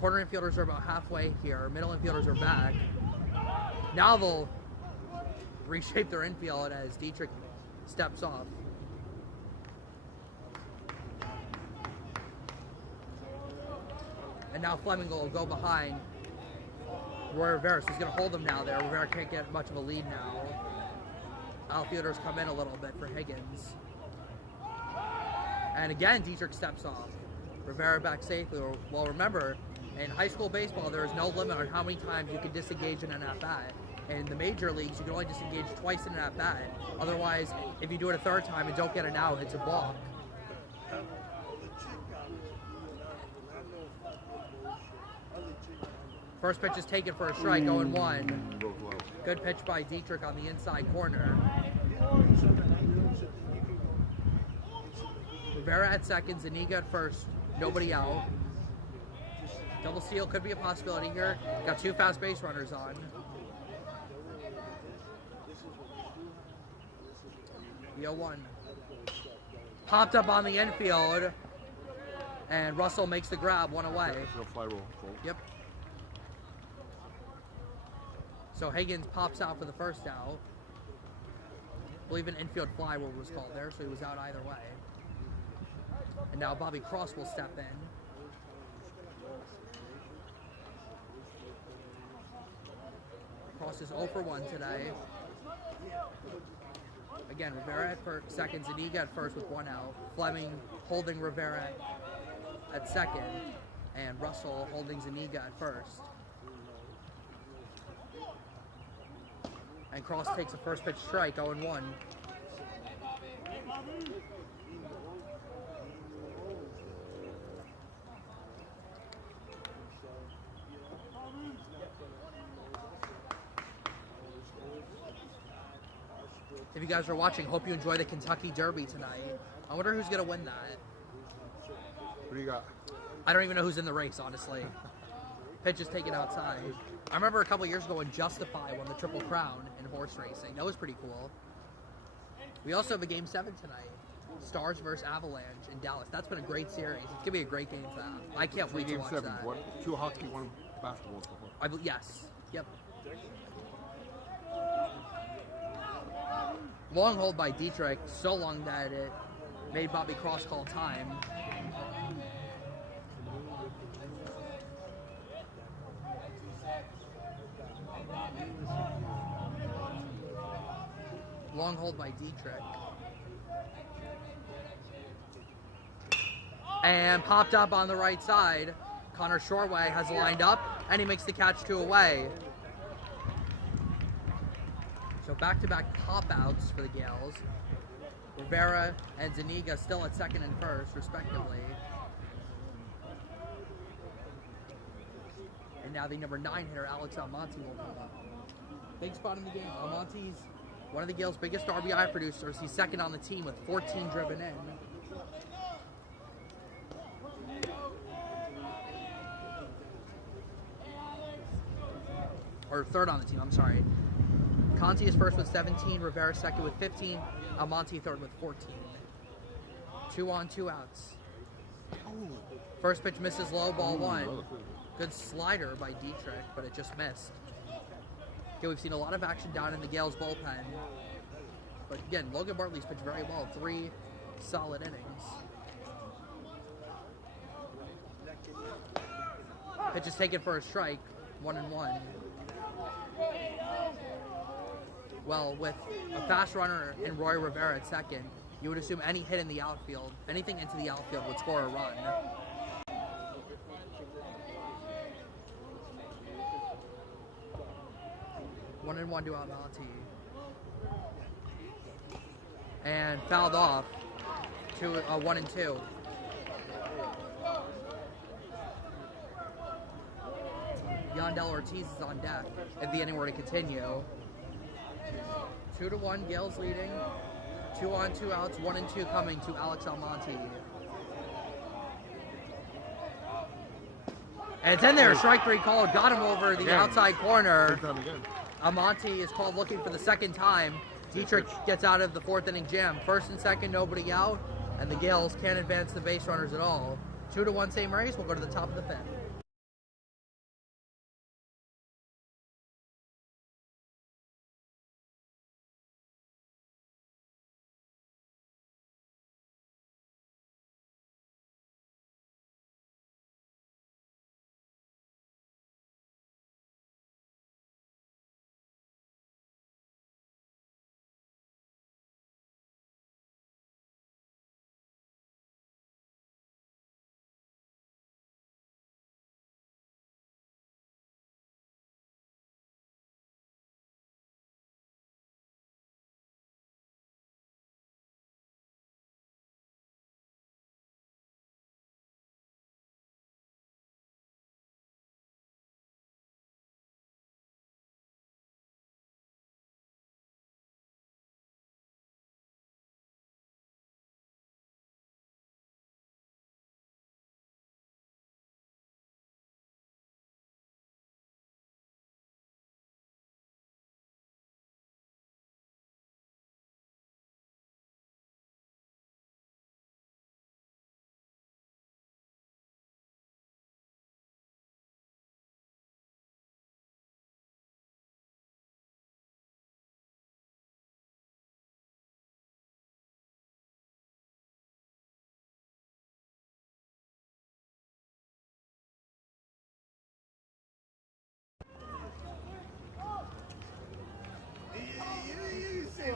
Corner infielders are about halfway here. Middle infielders are back. Now they'll reshape their infield as Dietrich steps off. And now Fleming will go behind Roy Rivera, so he's going to hold him now there. Rivera can't get much of a lead now. Outfielders come in a little bit for Higgins. And again, Dietrich steps off. Rivera back safely. Well, remember, in high school baseball, there is no limit on how many times you can disengage in an at-bat. In the major leagues, you can only disengage twice in an at-bat. Otherwise, if you do it a 3rd time and don't get an out, it's a balk. First pitch is taken for a strike, 0-1. Good pitch by Dietrich on the inside corner. Rivera at second, Zuniga at first, nobody out. Double steal could be a possibility here. Got 2 fast base runners on. The 0-1. Popped up on the infield, and Russell makes the grab, 1 away. Fly roll. Yep. So Higgins pops out for the first out. I believe an infield fly rule was called there, so he was out either way. And now Bobby Cross will step in. Cross is 0 for 1 today. Again, Rivera at second, Zuniga at first with 1 out. Fleming holding Rivera at second, and Russell holding Zuniga at first. And Cross takes a first pitch strike, 0-1. If you guys are watching, hope you enjoy the Kentucky Derby tonight. I wonder who's going to win that. What do you got? I don't even know who's in the race, honestly. Pitch is taken outside. I remember a couple years ago when Justify won the Triple Crown in horse racing. That was pretty cool. We also have a Game 7 tonight. Stars versus Avalanche in Dallas. That's been a great series. It's going to be a great game for that. I can't wait to watch Game 7. that. 2 hockey, 1 basketball. Yes. Yep. Long hold by Dietrich. So long that it made Bobby Cross call time. Long hold by Dietrich. And popped up on the right side. Connor Shoreway has lined up, and he makes the catch 2 away. So back-to-back pop-outs for the Gales. Rivera and Zuniga still at second and first, respectively. And now the number 9 hitter, Alex Almonte, will come up. Big spot in the game. Almonte's One of the Gales' biggest RBI producers. He's second on the team with 14 driven in. Or third on the team, I'm sorry. Conti is first with 17, Rivera second with 15, Almonte third with 14. 2 on, 2 outs. First pitch misses low, ball 1. Good slider by Dietrich, but it just missed. Okay, we've seen a lot of action down in the Gales bullpen. But again, Logan Bartley's pitched very well. 3 solid innings. Pitch is taken for a strike. 1-1. Well, with a fast runner in Roy Rivera at second, you would assume any hit in the outfield, anything into the outfield would score a run. One and one to Almonte. And fouled off to 1-2. Yandel Ortiz is on deck if the inning were to continue. 2-1, Gales leading. 2 on, 2 outs, 1-2 coming to Alex Almonte. And it's in there, strike 3 called, got him over the outside corner. Almonte is called looking for the second time. Dietrich gets out of the 4th inning jam. First and second, nobody out, and the Gales can't advance the base runners at all. 2-1 same race, we'll go to the top of the 5th.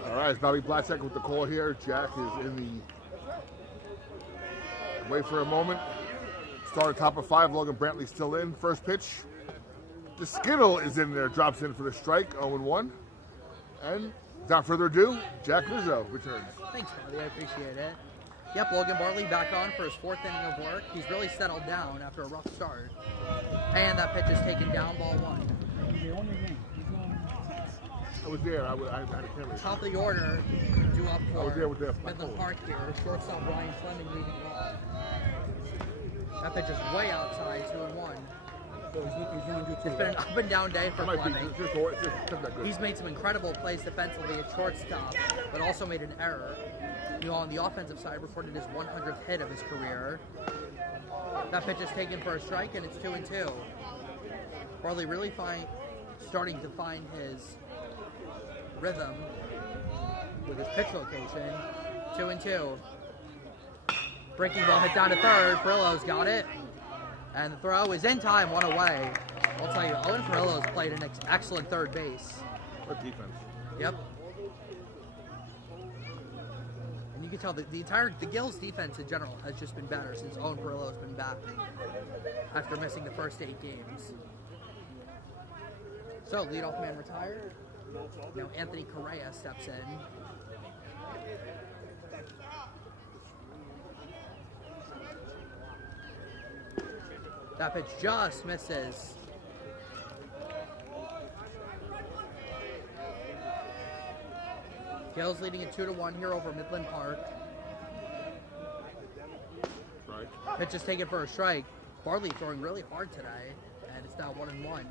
All right, it's Bobby Blatzek with the call here. Jack is in the... Wait for a moment. Start at top of 5. Logan Brantley still in. First pitch. The Skittle is in there. Drops in for the strike. 0-1. And without further ado, Jack Rizzo returns. Thanks, Bobby. I appreciate it. Yep, Logan Bartley back on for his 4th inning of work. He's really settled down after a rough start. And that pitch is taken down, ball 1. I was there. I had a camera. Top of the order, due up for Midland Park here. Shortstop Ryan Fleming leading off. That pitch is way outside, 2-1. It's been an up and down day for Fleming. He's made some incredible plays defensively at shortstop, but also made an error. You know, on the offensive side, recorded his 100th hit of his career. That pitch is taken for a strike, and it's 2-2. Bartley really starting to find his rhythm with his pitch location. 2-2. Breaking ball hit down to third. Perillo's got it. And the throw is in time, 1 away. I'll tell you, Owen Perillo's played an excellent third base. What defense? Yep. And you can tell the Gales defense in general has just been better since Owen Perillo's been back after missing the first 8 games. So, leadoff man retired. Now Anthony Correa steps in. That pitch just misses. Gales leading it 2-1 here over Midland Park. Right. Pitch is taken for a strike. Barley throwing really hard today, and it's now 1-1.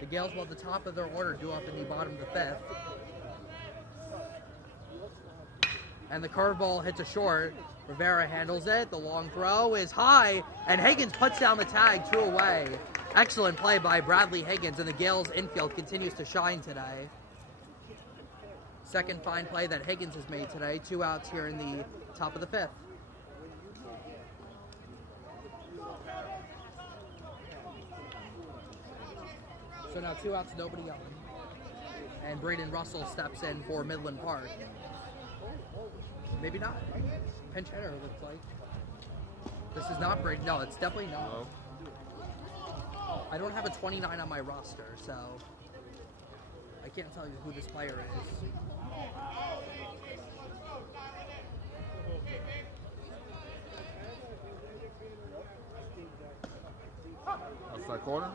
The Gales, while at the top of their order, due up in the bottom of the fifth. And the curveball hits a short. Rivera handles it. The long throw is high, and Higgins puts down the tag, 2 away. Excellent play by Bradley Higgins, and the Gales infield continues to shine today. Second fine play that Higgins has made today. 2 outs here in the top of the fifth. So now 2 outs, nobody on. And Braden Russell steps in for Midland Park. Maybe not. Pinch hitter, it looks like. This is not Braden. No, it's definitely not. No. I don't have a 29 on my roster, so I can't tell you who this player is. Outside corner.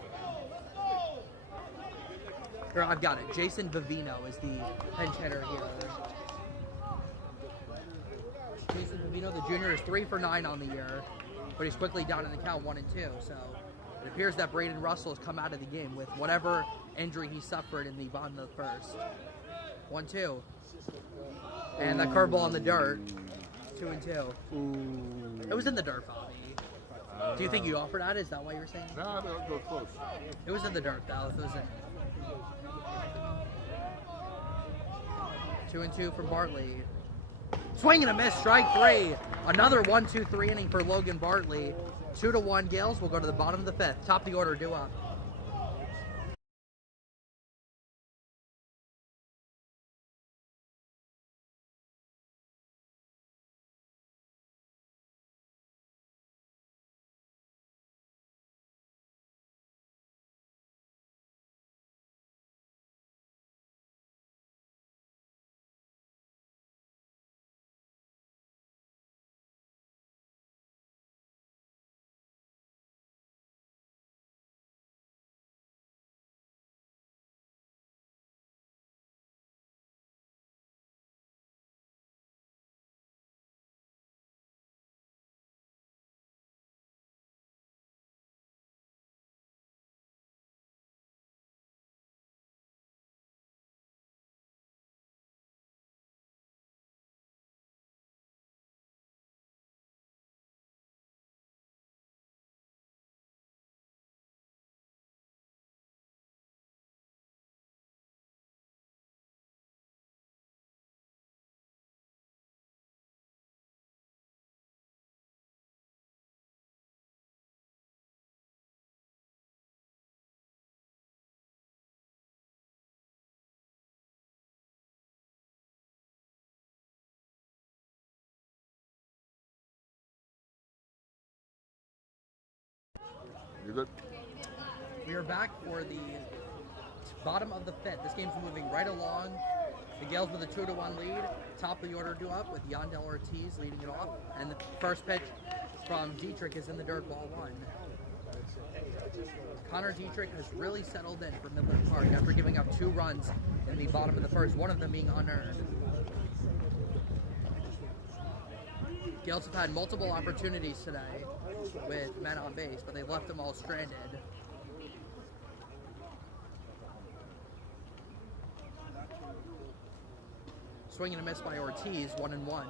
Here, I've got it. Jason Vivino is the pinch hitter here. Jason Vivino, the junior, is 3 for 9 on the year, but he's quickly down in the count 1-2. So it appears that Braden Russell has come out of the game with whatever injury he suffered in the bottom of the first. 1-2. And that curveball in the dirt. 2-2. It was in the dirt, Bobby. Do you think you offered that? Is that why you were saying? No, go close. It was in the dirt, though. It was in. 2-2 from Bartley. Swing and a miss, strike 3. Another 1-2-3 inning for Logan Bartley. 2-1 Gales will go to the bottom of the fifth. Top of the order, due up. You good? We are back for the bottom of the fifth. This game's moving right along. The Gales with a 2-1 lead. Top of the order due up with Yandel Ortiz leading it off. And the first pitch from Dietrich is in the dirt, ball 1. Connor Dietrich has really settled in for Midland Park after giving up 2 runs in the bottom of the first, one of them being unearned. Gales have had multiple opportunities today with men on base, but they left them all stranded. Swing and a miss by Ortiz, 1-1.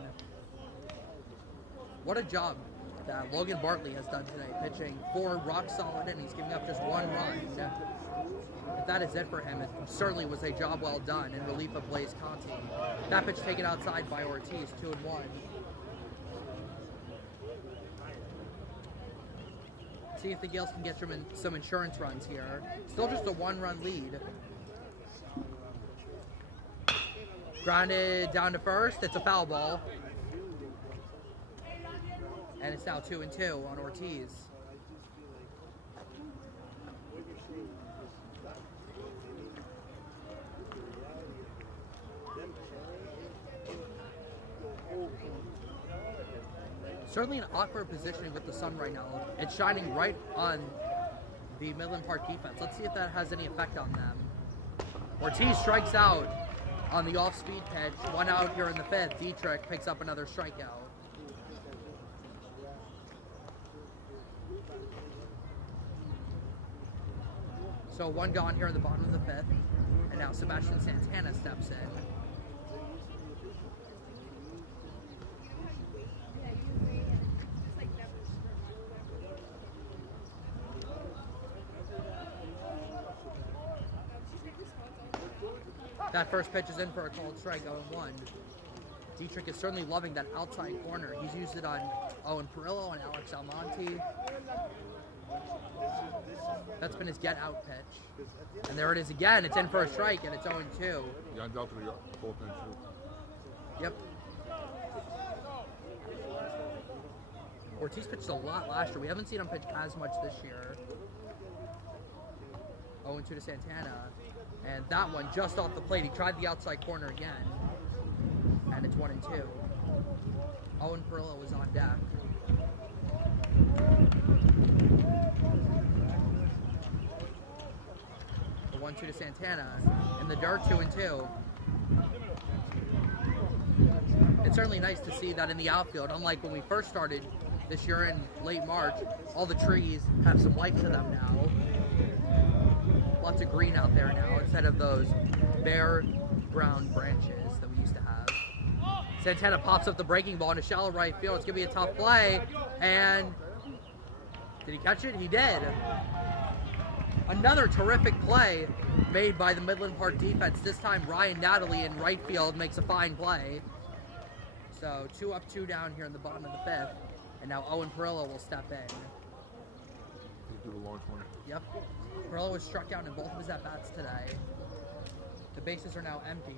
What a job that Logan Bartley has done today, pitching 4 rock-solid innings, giving up just 1 run. If that is it for him, it certainly was a job well done in relief of Blaze Conti. That pitch taken outside by Ortiz, 2-1. See if the Gales can get some insurance runs here. Still just a 1-run lead. Grounded down to first. It's a foul ball. And it's now 2-2 on Ortiz. Certainly an awkward positioning with the sun right now. It's shining right on the Midland Park defense. Let's see if that has any effect on them. Ortiz strikes out. on the off-speed pitch. 1 out here in the 5th. Dietrich picks up another strikeout. So 1 gone here in the bottom of the 5th. And now Sebastian Santana steps in. That first pitch is in for a called strike, 0-1. Dietrich is certainly loving that outside corner. He's used it on Owen Perillo and Alex Almonte. That's been his get-out pitch. And there it is again. It's in for a strike, and it's 0-2. Yeah, I'm down to the bullpen, too. Yep. Ortiz pitched a lot last year. We haven't seen him pitch as much this year. 0-2 to Santana. And that one just off the plate. He tried the outside corner again. And it's 1-2. Owen Perillo is on deck. The 1-2 to Santana. In the dirt, 2-2. It's certainly nice to see that in the outfield. Unlike when we first started this year in late March, all the trees have some life to them now. Lots of green out there now instead of those bare brown branches that we used to have. Santana pops up the breaking ball in a shallow right field. It's going to be a tough play. And did he catch it? He did. Another terrific play made by the Midland Park defense. This time Ryan Natalie in right field makes a fine play. So 2 up, 2 down here in the bottom of the 5th. And now Owen Perillo will step in. Do the launch one. Yep. Perillo was struck out in both of his at-bats today. The bases are now empty.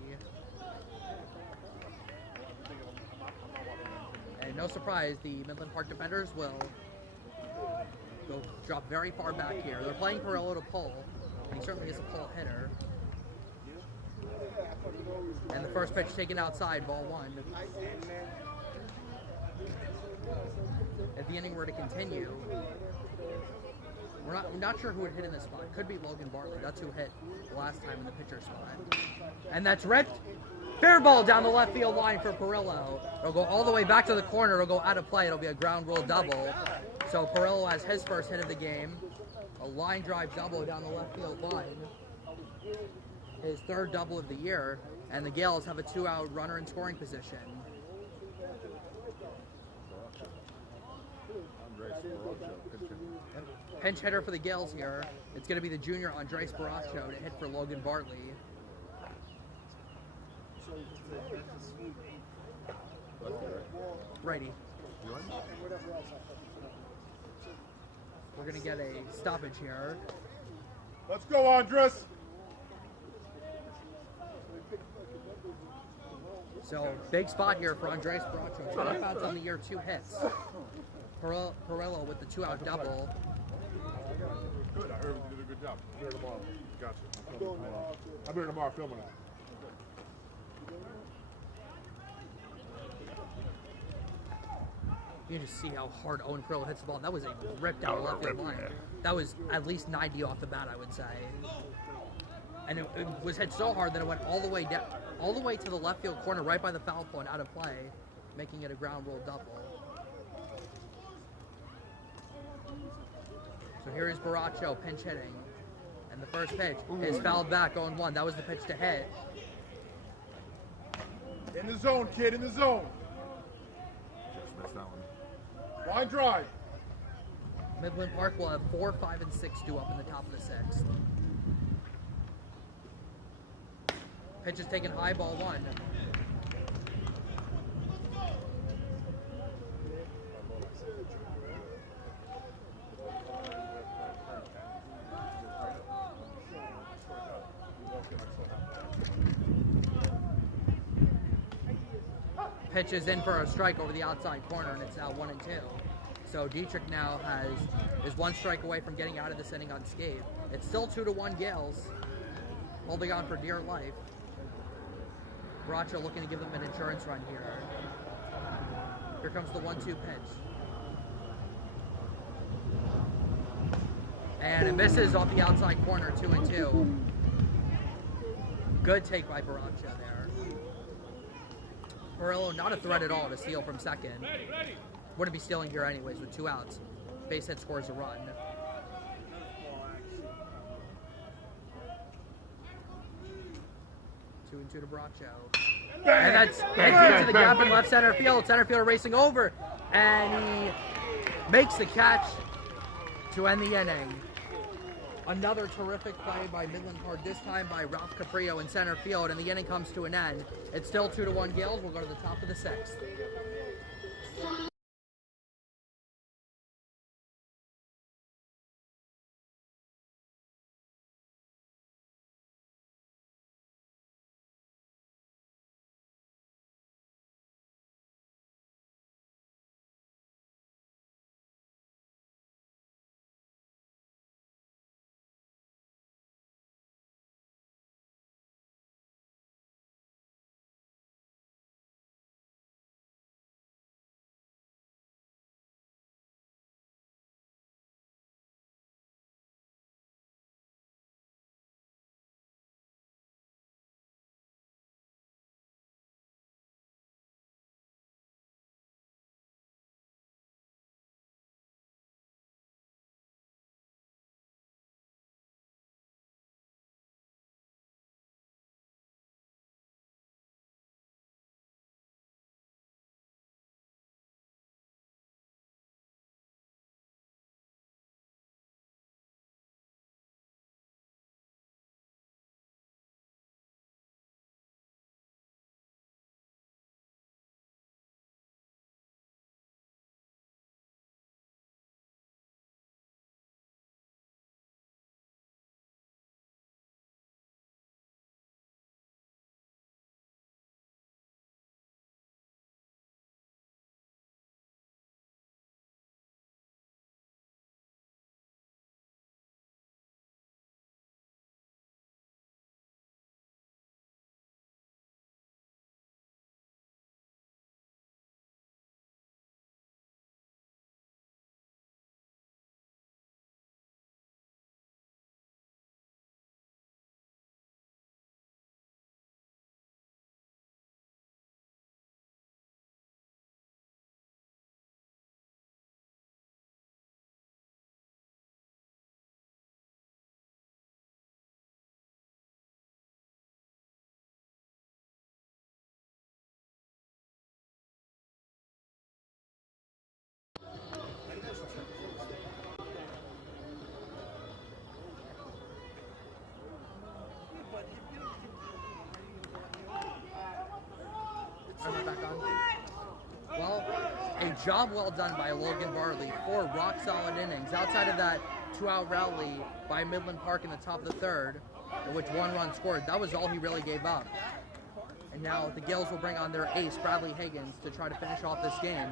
And no surprise, the Midland Park defenders will go drop very far back here. They're playing Perillo to pull, and he certainly is a pull hitter. And the first pitch taken outside, ball 1. If the inning were to continue, we're not sure who would hit in this spot. Could be Logan Bartley. That's who hit last time in the pitcher spot. And that's ripped. Fair ball down the left field line for Perillo. It'll go all the way back to the corner. It'll go out of play. It'll be a ground rule double. So Perillo has his first hit of the game. A line drive double down the left field line. His 3rd double of the year. And the Gales have a 2-out runner in scoring position. Pinch hitter for the Gales here. It's going to be the junior Andres Baracho to hit for Logan Bartley. Righty. We're going to get a stoppage here. Let's go, Andres. So, big spot here for Andres Baracho. 2 outs on the year, 2 hits. Perillo with the 2-out double. Good, I heard you did a good job. I'm here tomorrow. Gotcha. I'm here tomorrow filming it. You can just see how hard Owen Perillo hits the ball. That was a rip down left field line. That was at least 90 off the bat, I would say. And it was hit so hard that it went all the way down, all the way to the left field corner, right by the foul pole and out of play, making it a ground rule double. So here is Baracho pinch hitting. And the first pitch is fouled back, 0-1. That was the pitch to hit. In the zone, kid, in the zone. Just missed that one. Line drive. Midland Park will have 4, 5, and 6 due up in the top of the 6th. Pitch is taken high, ball 1. Pitch is in for a strike over the outside corner, and it's now 1-2. So Dietrich now is 1 strike away from getting out of this inning unscathed. It's still 2-1 Gales, holding on for dear life. Baracho looking to give them an insurance run here. Here comes the 1-2 pitch. And it misses off the outside corner, 2-2. Good take by Barancha there. Perillo not a threat at all to steal from second. Wouldn't be stealing here anyways with 2 outs. Base hit scores a run. Two and two to Barancho. And that's into the gap in left center field. Center fielder racing over. And he makes the catch to end the inning. Another terrific play by Midland Park, this time by Ralph Caprio in center field, and the inning comes to an end. It's still 2-1 Gales. We'll go to the top of the 6th. Well, a job well done by Logan Barley. 4 rock-solid innings. Outside of that 2-out rally by Midland Park in the top of the 3rd, in which 1 run scored, that was all he really gave up. And now the Gales will bring on their ace, Bradley Higgins, to try to finish off this game.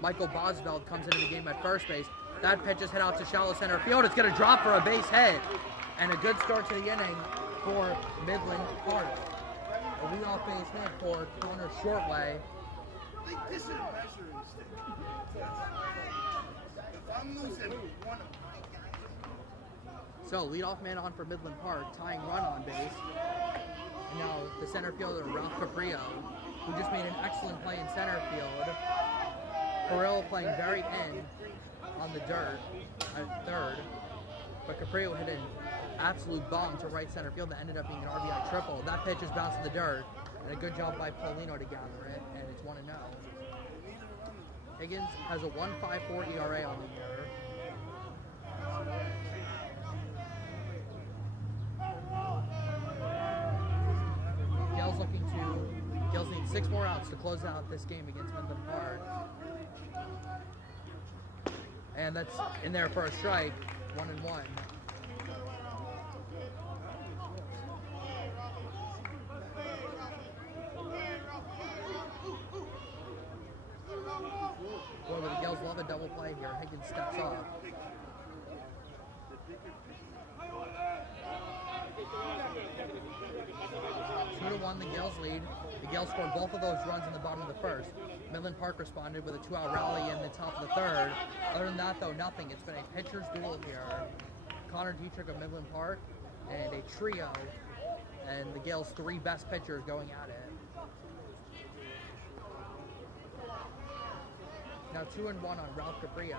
Michael Bosveld comes into the game at first base. That pitch is hit out to shallow center field. It's going to drop for a base hit. And a good start to the inning for Midland Park. A leadoff base hit for Connor Shortway. This is a measuring stick. If I'm losing one of So, leadoff man on for Midland Park, tying run on base. And now the center fielder, Ralph Caprio, who just made an excellent play in center field. Perillo playing very in on the dirt at 3rd. But Caprio hit an absolute bomb to right center field that ended up being an RBI triple. That pitch is bounced in the dirt. And a good job by Paulino to gather it, and it's 1-0. Higgins has a 1.54 ERA on the year. Gales need 6 more outs to close out this game against Midland Park. And that's in there for a strike, 1-1. Boy, but the Gales love a double play here. Higgins steps off. 2-1, the Gales lead. The Gales scored both of those runs in the bottom of the 1st. Midland Park responded with a 2-out rally in the top of the 3rd. Other than that, though, nothing. It's been a pitcher's duel here. Connor Dietrich of Midland Park and a trio and the Gales' three best pitchers going at it. Now 2-1 on Ralph Caprio.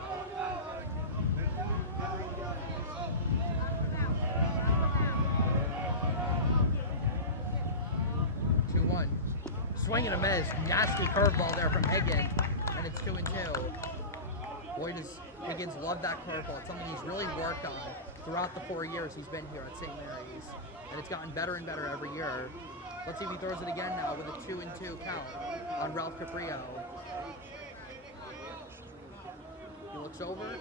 2-1. Swing and a miss. Nasty curveball there from Higgins, and it's 2-2. Boy, does Higgins love that curveball. It's something he's really worked on throughout the 4 years he's been here at St. Mary's, and it's gotten better and better every year. Let's see if he throws it again now with a 2-2 count on Ralph Caprio. He looks over.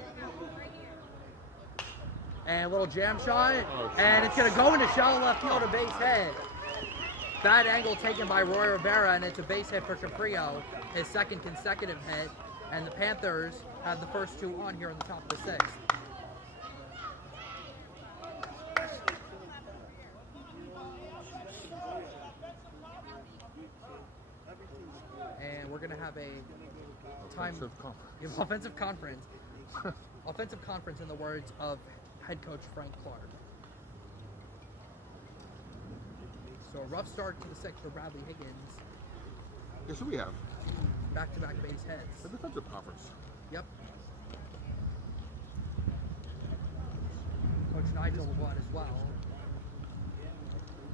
And a little jam shot. And it's going to go into shallow left field, a base hit. Bad angle taken by Roy Rivera, and it's a base hit for Caprio, his second consecutive hit. And the Panthers have the first two on here in the top of the sixth. And we're going to have a offensive conference. Offensive conference in the words of head coach Frank Clark. So a rough start to the sixth for Bradley Higgins. Guess who we have? Back-to-back base hits. The defensive conference. Yep. Coach Nigel will go out as well.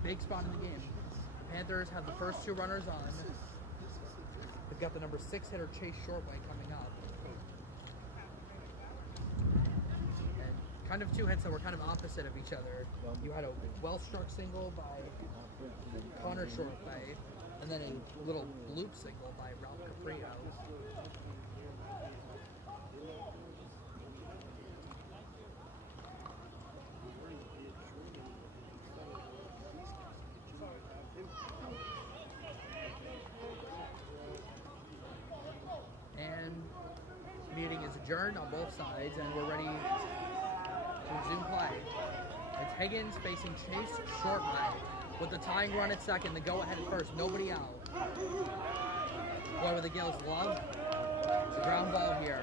Big spot in the game. Panthers have the first two runners on. They've got the number 6 hitter Chase Shortway coming up. And kind of two hits that were kind of opposite of each other. You had a well-struck single by Connor Shortway, and then a little bloop single by Ralph Caprio. Meeting is adjourned on both sides, and we're ready to resume play. It's Higgins facing Chase Shortway with the tying run at second, the go-ahead at first, nobody out. Boy, with the Gales love the ground ball here.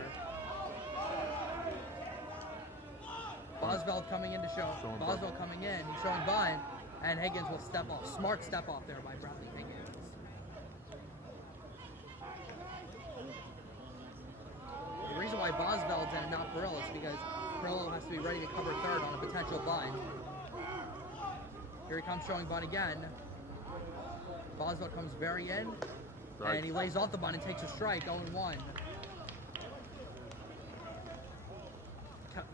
Boswell coming in to show. Boswell coming in, he's showing bunt, and Higgins will step off. Smart step off there by Bradley Higgins. The reason why Boswell's in and not Perillo is because Perillo has to be ready to cover third on a potential bunt. Here he comes showing bunt again. Boswell comes very in, and he lays off the bunt and takes a strike, 0-1.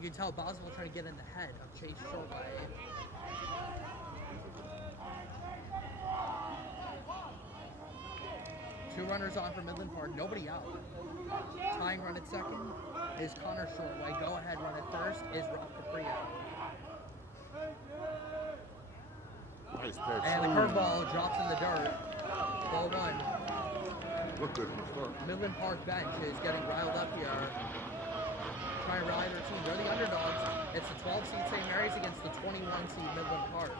You can tell Boswell trying to get in the head of Chase Shortway. Two runners on for Midland Park, nobody out. Tying run at second is Connor Shortway. Go ahead run at first is Ralph Caprio. Nice pitch. And the curveball drops in the dirt. Ball 1. Look good from the start. Midland Park bench is getting riled up here. Trying to rally their team. They're the underdogs. It's the 12 seed St. Mary's against the 21 seed Midland Park.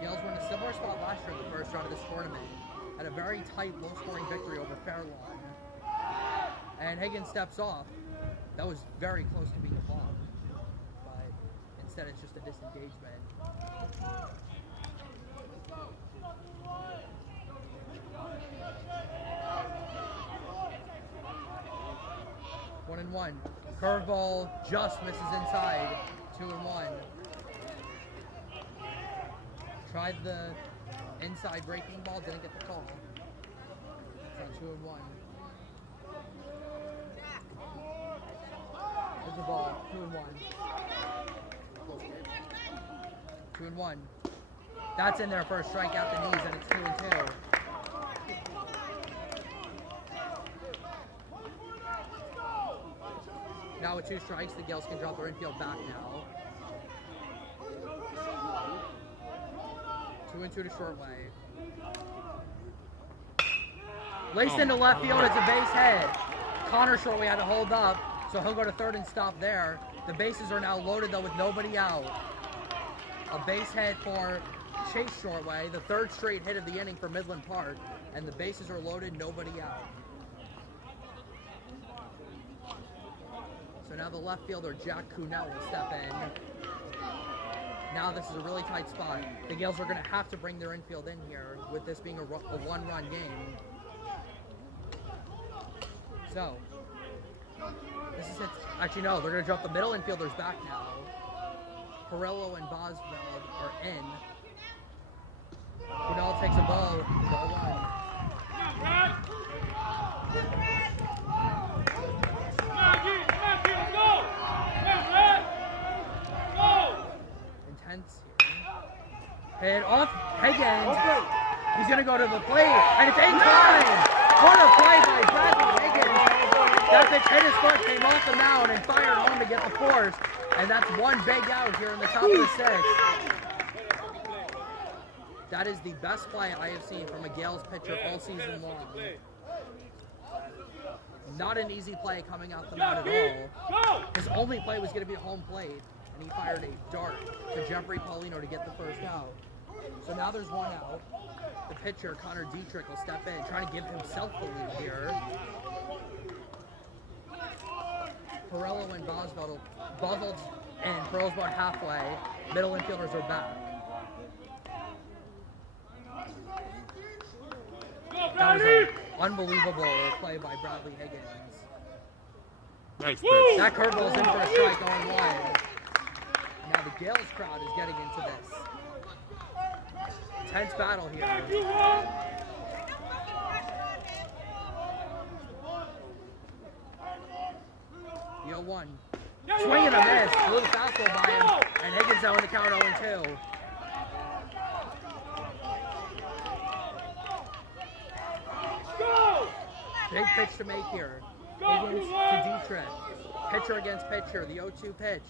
Gales were in a similar spot last year in the first round of this tournament. Had a very tight, low-scoring victory over Fairlawn. And Higgins steps off. That was very close to being a bomb. But instead it's just a disengagement. One and one. Curveball just misses inside. 2-1. Tried the inside breaking ball, didn't get the call. It's on 2-1. There's the ball. 2-1. 2-1. That's in there for a strike out the knees, and it's 2-2. Now with 2 strikes, the Gales can drop their infield back now. 2-2 to Shortway. Laced into left field, it's a base hit. Connor Shortway had to hold up, so he'll go to third and stop there. The bases are now loaded though with nobody out. A base hit for Chase Shortway, the 3rd straight hit of the inning for Midland Park, and the bases are loaded, nobody out. So now the left fielder, Jack Kuhnel, will step in. Now this is a really tight spot. The Gales are going to have to bring their infield in here with this being a one-run game. So, this is it. Actually, no, they're going to drop the middle infielders back now. Perillo and Bosveld are in. Kunal takes a ball 1. Intense here. Hit off Higgins. He's going to go to the plate, and it's in time. What a play by Bradley Higgins. That pitch hit his foot, came off the mound, and fired home to get the force. And that's one big out here in the top of the 6th. That is the best play I have seen from a Gales pitcher all season long. Not an easy play coming out the mound at all. His only play was going to be a home plate, and he fired a dart to Jeffrey Paulino to get the first out. So now there's 1 out. The pitcher, Connor Dietrich, will step in, trying to give himself the lead here. Perillo and Bosveld and Perillo's about halfway. Middle infielders are back. That was an unbelievable play by Bradley Higgins. Nice pitch. That curveball's in for a strike going wide. Now the Gales crowd is getting into this. Tense battle here. 0-1. Swing and a miss. A little fastball by him. And Higgins now in the count 0-2. Big pitch to make here. Higgins to Dietrich. Pitcher against pitcher. The 0-2 pitch.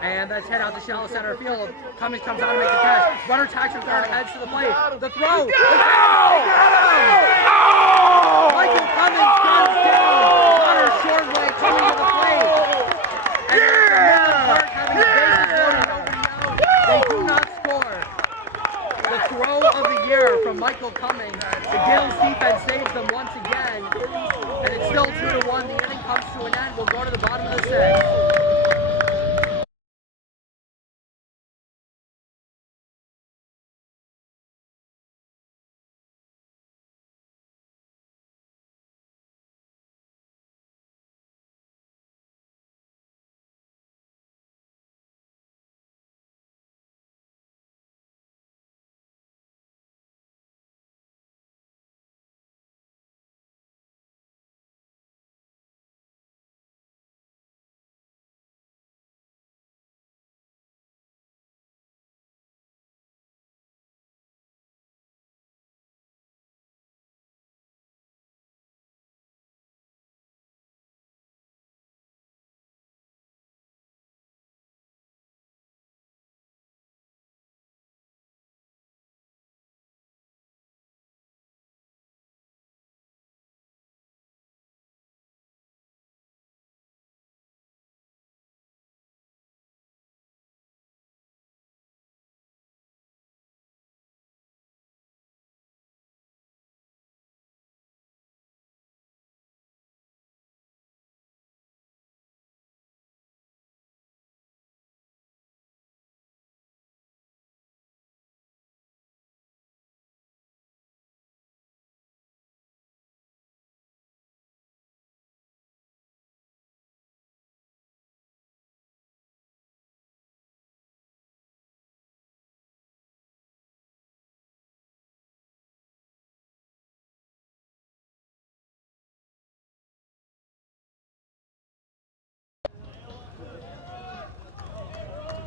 And that's hit out to shallow center field. Cummings comes out to make the catch. Runner tacks from third, heads to the plate. The throw. Michael Cummings comes down. Runner short way coming to the plate. And Midland Park having the bases loaded, nobody out. They do not score. The throw of the year from Michael Cummings. The Gales defense saves them once again. And it's still 2-1. The inning comes to an end. We'll go to the bottom of the 6th.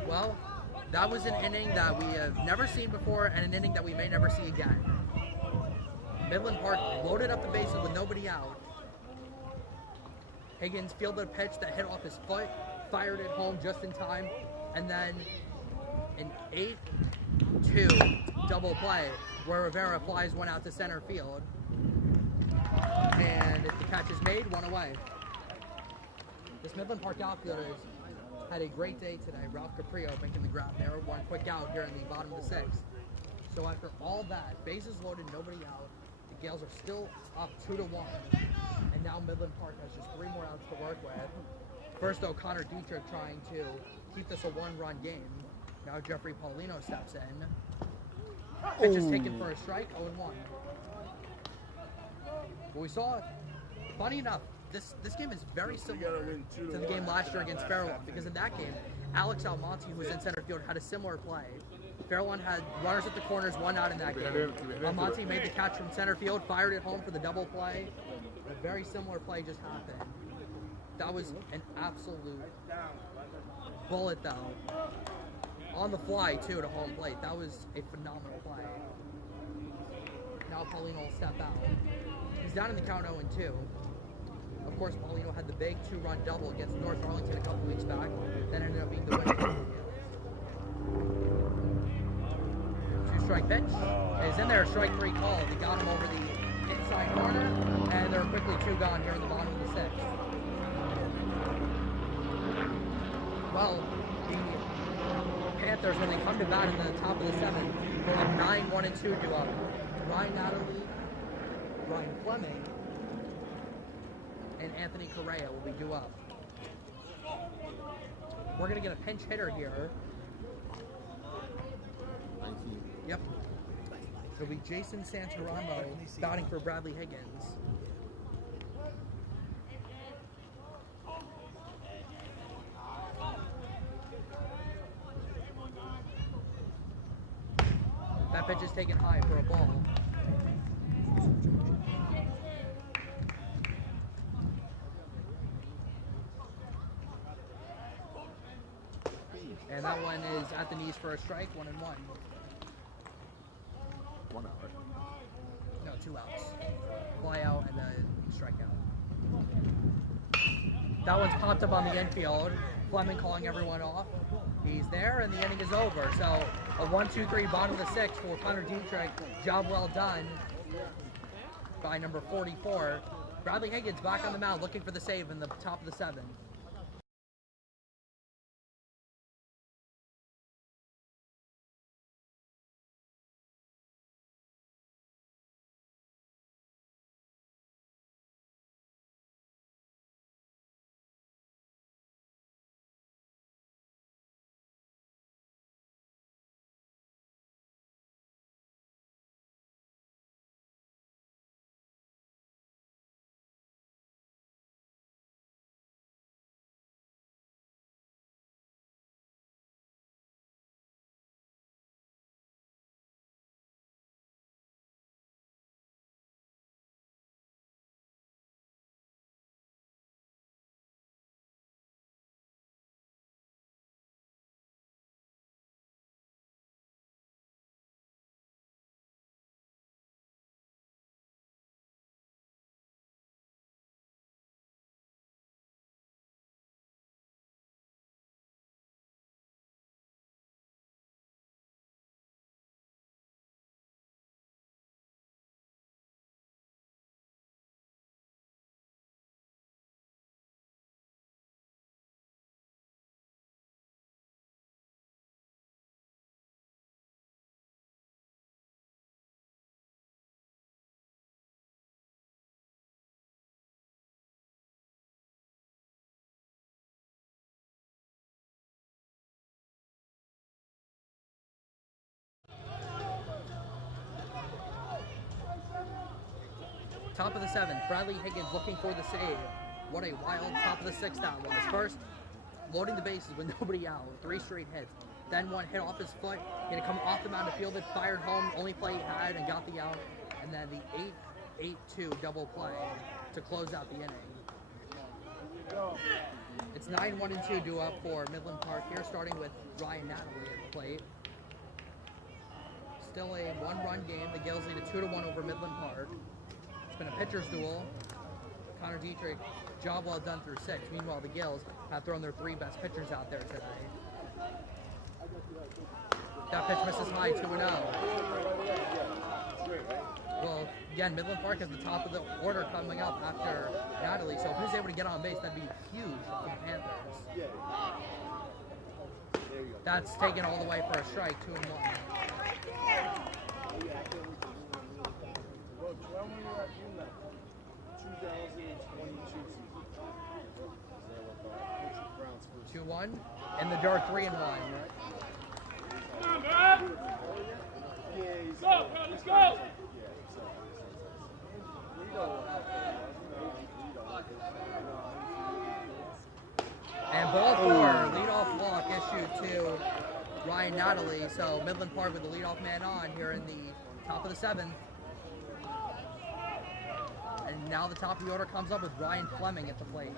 Well, that was an inning that we have never seen before and an inning that we may never see again. Midland Park loaded up the bases with nobody out. Higgins fielded a pitch that hit off his foot, fired it home just in time, and then an 8-2 double play where Rivera flies one out to center field. And if the catch is made, 1 away. This Midland Park outfielder had a great day today. Ralph Caprio making the grab there. 1 quick out here in the bottom of the 6th. So after all that, bases loaded, nobody out. The Gales are still up 2-1. And now Midland Park has just 3 more outs to work with. First, though, Connor Dietrich trying to keep this a 1-run game. Now Jeffrey Paulino steps in. Pitch is taken for a strike, 0-1. Well, we saw, funny enough, this game is very similar to the game last year against Fairlawn, because in that game, Alex Almonte, who was in center field, had a similar play. Fairlawn had runners at the corners, 1 out in that game. Almonte made the catch from center field, fired it home for the double play. A very similar play just happened. That was an absolute bullet, though. On the fly, too, to home plate. That was a phenomenal play. Now Paulino will step out. He's down in the count 0-2. Of course, Paulino had the big 2-run double against North Arlington a couple weeks back. That ended up being the win. 2-strike pitch is in there. Strike 3 call. They got him over the inside corner, and they're quickly 2 gone here in the bottom of the 6th. Well, the Panthers, when they come to bat in the top of the 7th, will have 9-1-2 due up. Ryan Natalie, Ryan Fleming, and Anthony Correa will be due up. We're going to get a pinch hitter here. 19. Yep. It'll be Jason Santaramo batting for Bradley Higgins. That pitch is taken high for a ball. And that one is at the knees for a strike, 1-1. 1 out, right? No, 2 outs. Fly out and then strikeout. That one's popped up on the infield. Fleming calling everyone off. He's there, and the inning is over. So a 1-2-3 bottom of the 6th for Connor Dietrich. Job well done by number 44. Bradley Higgins back on the mound, looking for the save in the top of the 7th. Top of the 7th, Bradley Higgins looking for the save. What a wild top of the 6th that was. First, loading the bases with nobody out, 3 straight hits. Then one hit off his foot, going to come off the mound to field it, fired home, only play he had, and got the out. And then the 8-8-2 double play to close out the inning. It's 9-1-2 due up for Midland Park here, starting with Ryan Natalie at the plate. Still a 1-run game. The Gales lead a 2-1 over Midland Park. It's been a pitcher's duel. Connor Dietrich, job well done through 6. Meanwhile, the Gales have thrown their 3 best pitchers out there today. That pitch misses high, 2-0. Well, again, Midland Park is the top of the order coming up after Natalie, so if he's able to get on base, that'd be huge for the Panthers. That's taken all the way for a strike, 2-1. When were you at Midland? 2022 season. 2-1, and the dirt 3-1. Let's go! And ball four, leadoff walk issued to Ryan Natalie. So Midland Park with the leadoff man on here in the top of the seventh. And now the top of the order comes up with Ryan Fleming at the plate.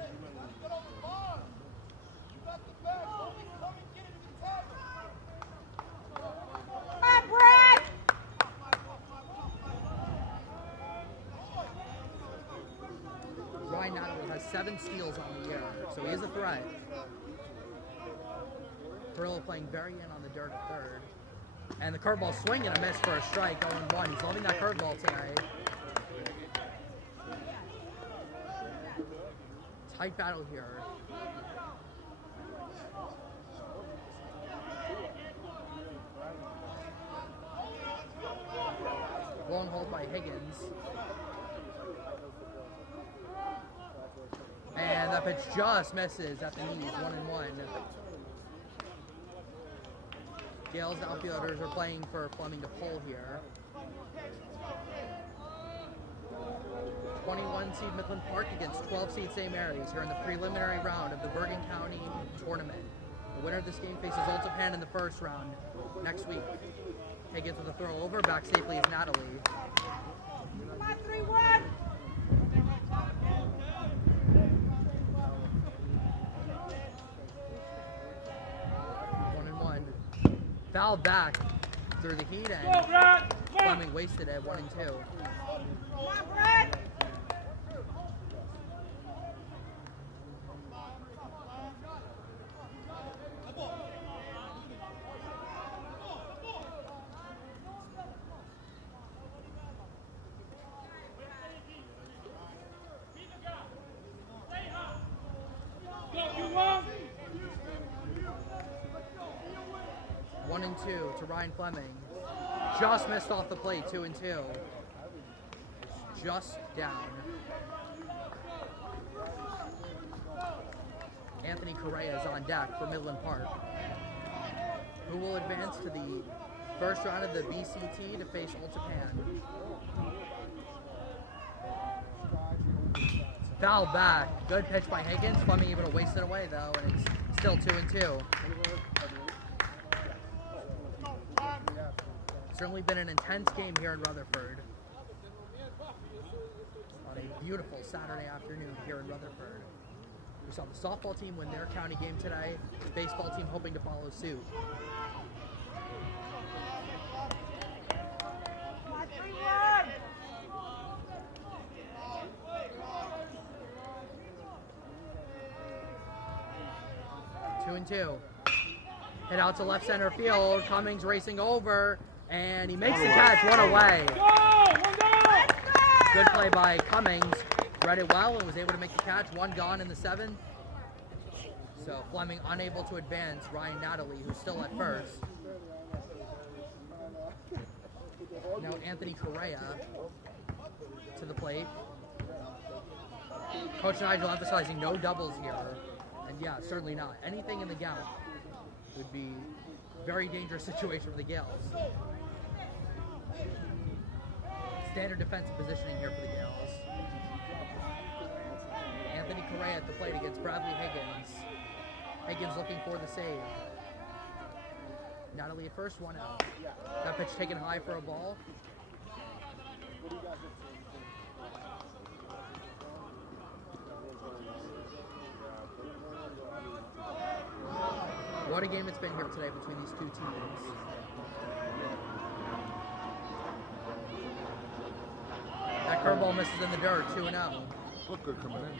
Ryan Natalie has 7 steals on the year, so he is a threat. Perillo playing very in on the dirt at third. And the curveball swing and a miss for a strike, 0-1. He's loving that curveball today. Tight battle here. Long hold by Higgins. And that pitch just misses at the knees, 1-1. Gales outfielders are playing for Fleming to pull here. 21 seed Midland Park against 12 seed St. Mary's here in the preliminary round of the Bergen County tournament. The winner of this game faces Ultapan in the first round next week. Higgins with a throw over, back safely is Natalie. Come on, 3-1. 1-1. Foul back through the heat and Fleming wasted at 1-2. Come on, Brett. One and two to Ryan Fleming. Just missed off the plate, 2-2. Just down. Anthony Correa is on deck for Midland Park, who will advance to the first round of the BCT to face Ultapan. Foul back. Good pitch by Higgins. Fleming able to waste it away though, and it's still 2-2. Certainly been an intense game here in Rutherford. On a beautiful Saturday afternoon here in Rutherford. We saw the softball team win their county game today. The baseball team hoping to follow suit. Come on, 3-1. 2-2. Hit out to left center field. Cummings racing over, and he makes the catch. One away. Good play by Cummings. Read it well and was able to make the catch. One gone in the seventh. So Fleming unable to advance. Ryan Natalie, who's still at first. Now Anthony Correa to the plate. Coach Nigel emphasizing no doubles here. And yeah, certainly not. Anything in the gap would be a very dangerous situation for the Gales. Standard defensive positioning here for the Gales. Anthony Correa at the plate against Bradley Higgins. Higgins looking for the save. Natalie at first, 1 out. That pitch taken high for a ball. What a game it's been here today between these two teams. That curveball misses in the dirt, 2-0. Look good coming in.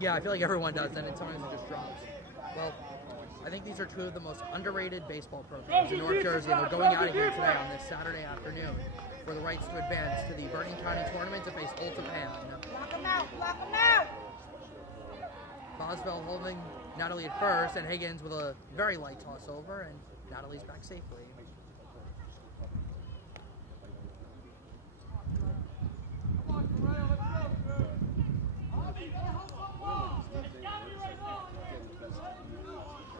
Yeah, I feel like everyone does, and then sometimes it just drops. Well, I think these are two of the most underrated baseball programs in North Jersey, and they're going out of here today on this Saturday afternoon for the rights to advance to the Bergen County tournament to face Ultapan. Block him out, block him out. Boswell holding Natalie at first, and Higgins with a very light toss over, and Natalie's back safely.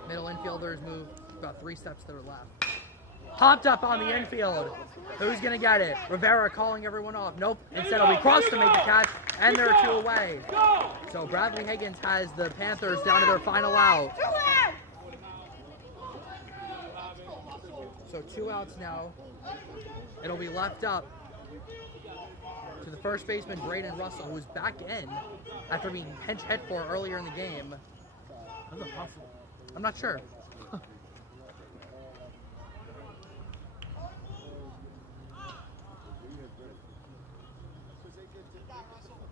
Middle infielders move about 3 steps to their left. Popped up on the infield. Who's going to get it? Rivera calling everyone off. Nope. Instead, it'll be Cross to make the catch, and there are 2 away. So Bradley Higgins has the Panthers down to their final out. 2 out. So 2 outs now. It'll be left up to the first baseman, Braden Russell, who's back in after being pinch hit for earlier in the game. How's that possible? I'm not sure.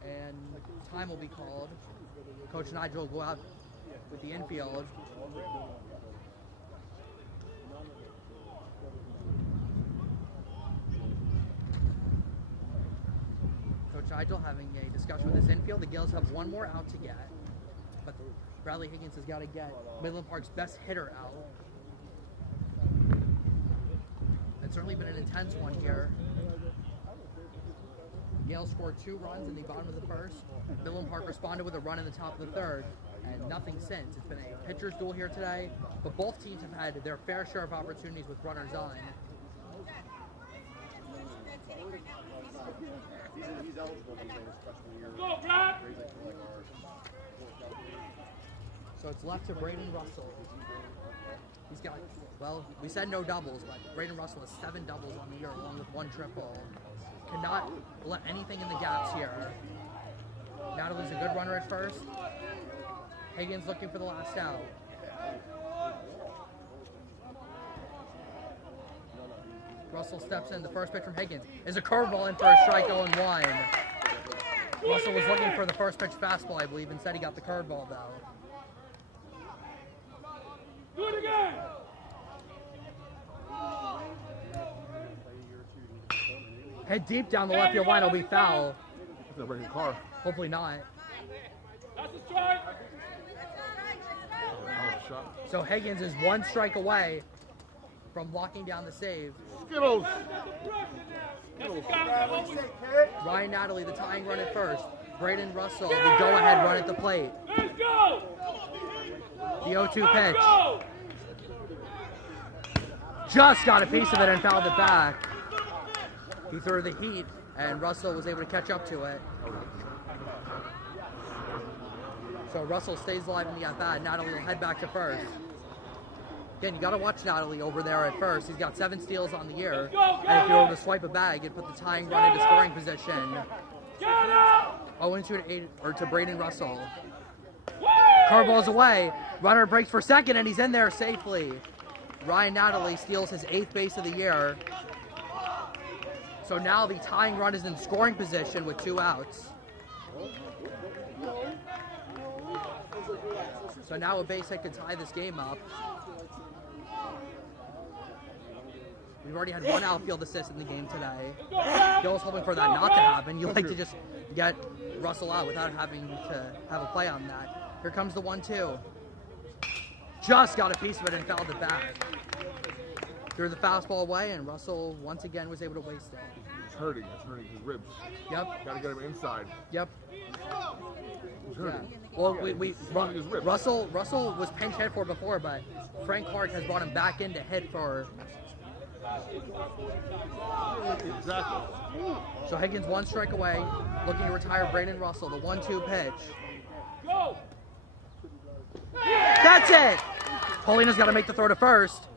And time will be called. Coach Nigel will go out with the infield. Coach Nigel having a discussion with his infield. The Gales have 1 more out to get, but Bradley Higgins has got to get Midland Park's best hitter out. It's certainly been an intense one here. Gales scored 2 runs in the bottom of the first. Midland Park responded with a run in the top of the third, and nothing since. It's been a pitcher's duel here today, but both teams have had their fair share of opportunities with runners on. He's eligible to play his freshman year. Go, Brad! So it's left to Braden Russell. He's got, well, we said no doubles, but Braden Russell has 7 doubles on the year along with 1 triple. Cannot let anything in the gaps here. Natalie's a good runner at first. Higgins looking for the last out. Russell steps in. The first pitch from Higgins is a curveball in for a strike 0-1. Russell was looking for the first pitch fastball, I believe. Instead, he got the curveball, though. Do it again! Head deep down the left field line will be foul. He's gonna break his car. Hopefully not. That's a strike! Oh, shot. So Higgins is 1 strike away from locking down the save. Skittles. Ryan Natalie, the tying run at first. Braden Russell, the go-ahead run at the plate. Let's go! The 0-2 pitch. Go! Just got a piece of it and fouled it back. He threw the heat, and Russell was able to catch up to it. So Russell stays alive in the at-bat. Natalie will head back to first. Again, you got to watch Natalie over there at first. He's got 7 steals on the year. And if you were to swipe a bag, it'd put the tying run into scoring position. 0-2 to Braden Russell. Curveball's away. Runner breaks for second, and he's in there safely. Ryan Natalie steals his 8th base of the year. So now the tying run is in scoring position with 2 outs. So now a base hit could tie this game up. We've already had 1 outfield assist in the game today. Gil's hoping for that not to happen. You like to just get Russell out without having to have a play on that. Here comes the 1-2. Just got a piece of it and fouled it back. Threw the fastball away, and Russell once again was able to waste it. It's hurting his ribs. Yep. Gotta get him inside. Yep. He's Yeah. hurting. Well, His ribs. Russell was pinch hit for before, but Frank Clark has brought him back in to hit for. Exactly. So Higgins 1 strike away, looking to retire Braden Russell. The 1-2 pitch. Go! That's it. Paulina's got to make the throw to first,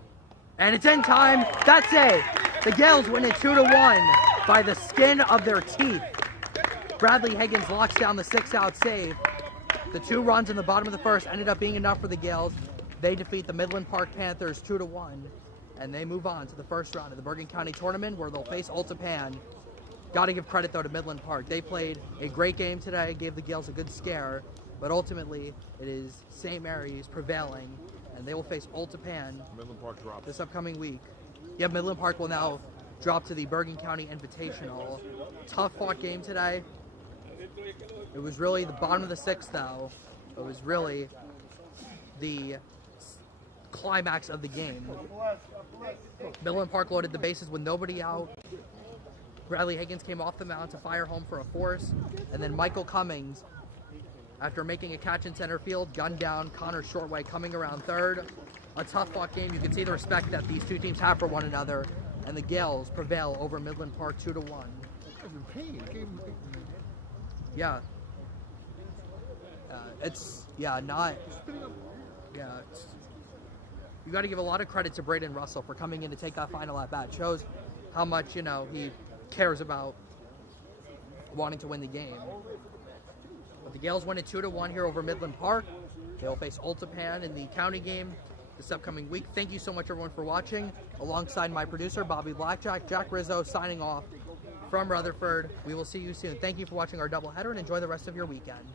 and it's in time. That's it. The Gales win it 2-1 by the skin of their teeth. Bradley Higgins locks down the 6-out save. The 2 runs in the bottom of the first ended up being enough for the Gales. They defeat the Midland Park Panthers 2-1, and they move on to the first round of the Bergen County Tournament, where they'll face Ultapan. Got to give credit, though, to Midland Park. They played a great game today, gave the Gales a good scare, but ultimately it is St. Mary's prevailing, and they will face Ultapan Midland Park drops. this upcoming week. Yeah, Midland Park will now drop to the Bergen County Invitational. Tough fought game today. It was really the bottom of the 6th, though. It was really the climax of the game. Midland Park loaded the bases with nobody out. Bradley Higgins came off the mound to fire home for a force, and then Michael Cummings after making a catch in center field, gunned down Connor Shortway coming around third. A tough fought game. You can see the respect that these two teams have for one another, and the Gales prevail over Midland Park 2-1. Guy's in pain. Yeah. It's not. Yeah. You got to give a lot of credit to Braden Russell for coming in to take that final at bat. Shows how much he cares about wanting to win the game. But the Gales win it 2-1 here over Midland Park. They'll face Ultapan in the county game this upcoming week. Thank you so much, everyone, for watching. Alongside my producer, Bobby Blackjack, Jack Rizzo signing off from Rutherford. We will see you soon. Thank you for watching our doubleheader and enjoy the rest of your weekend.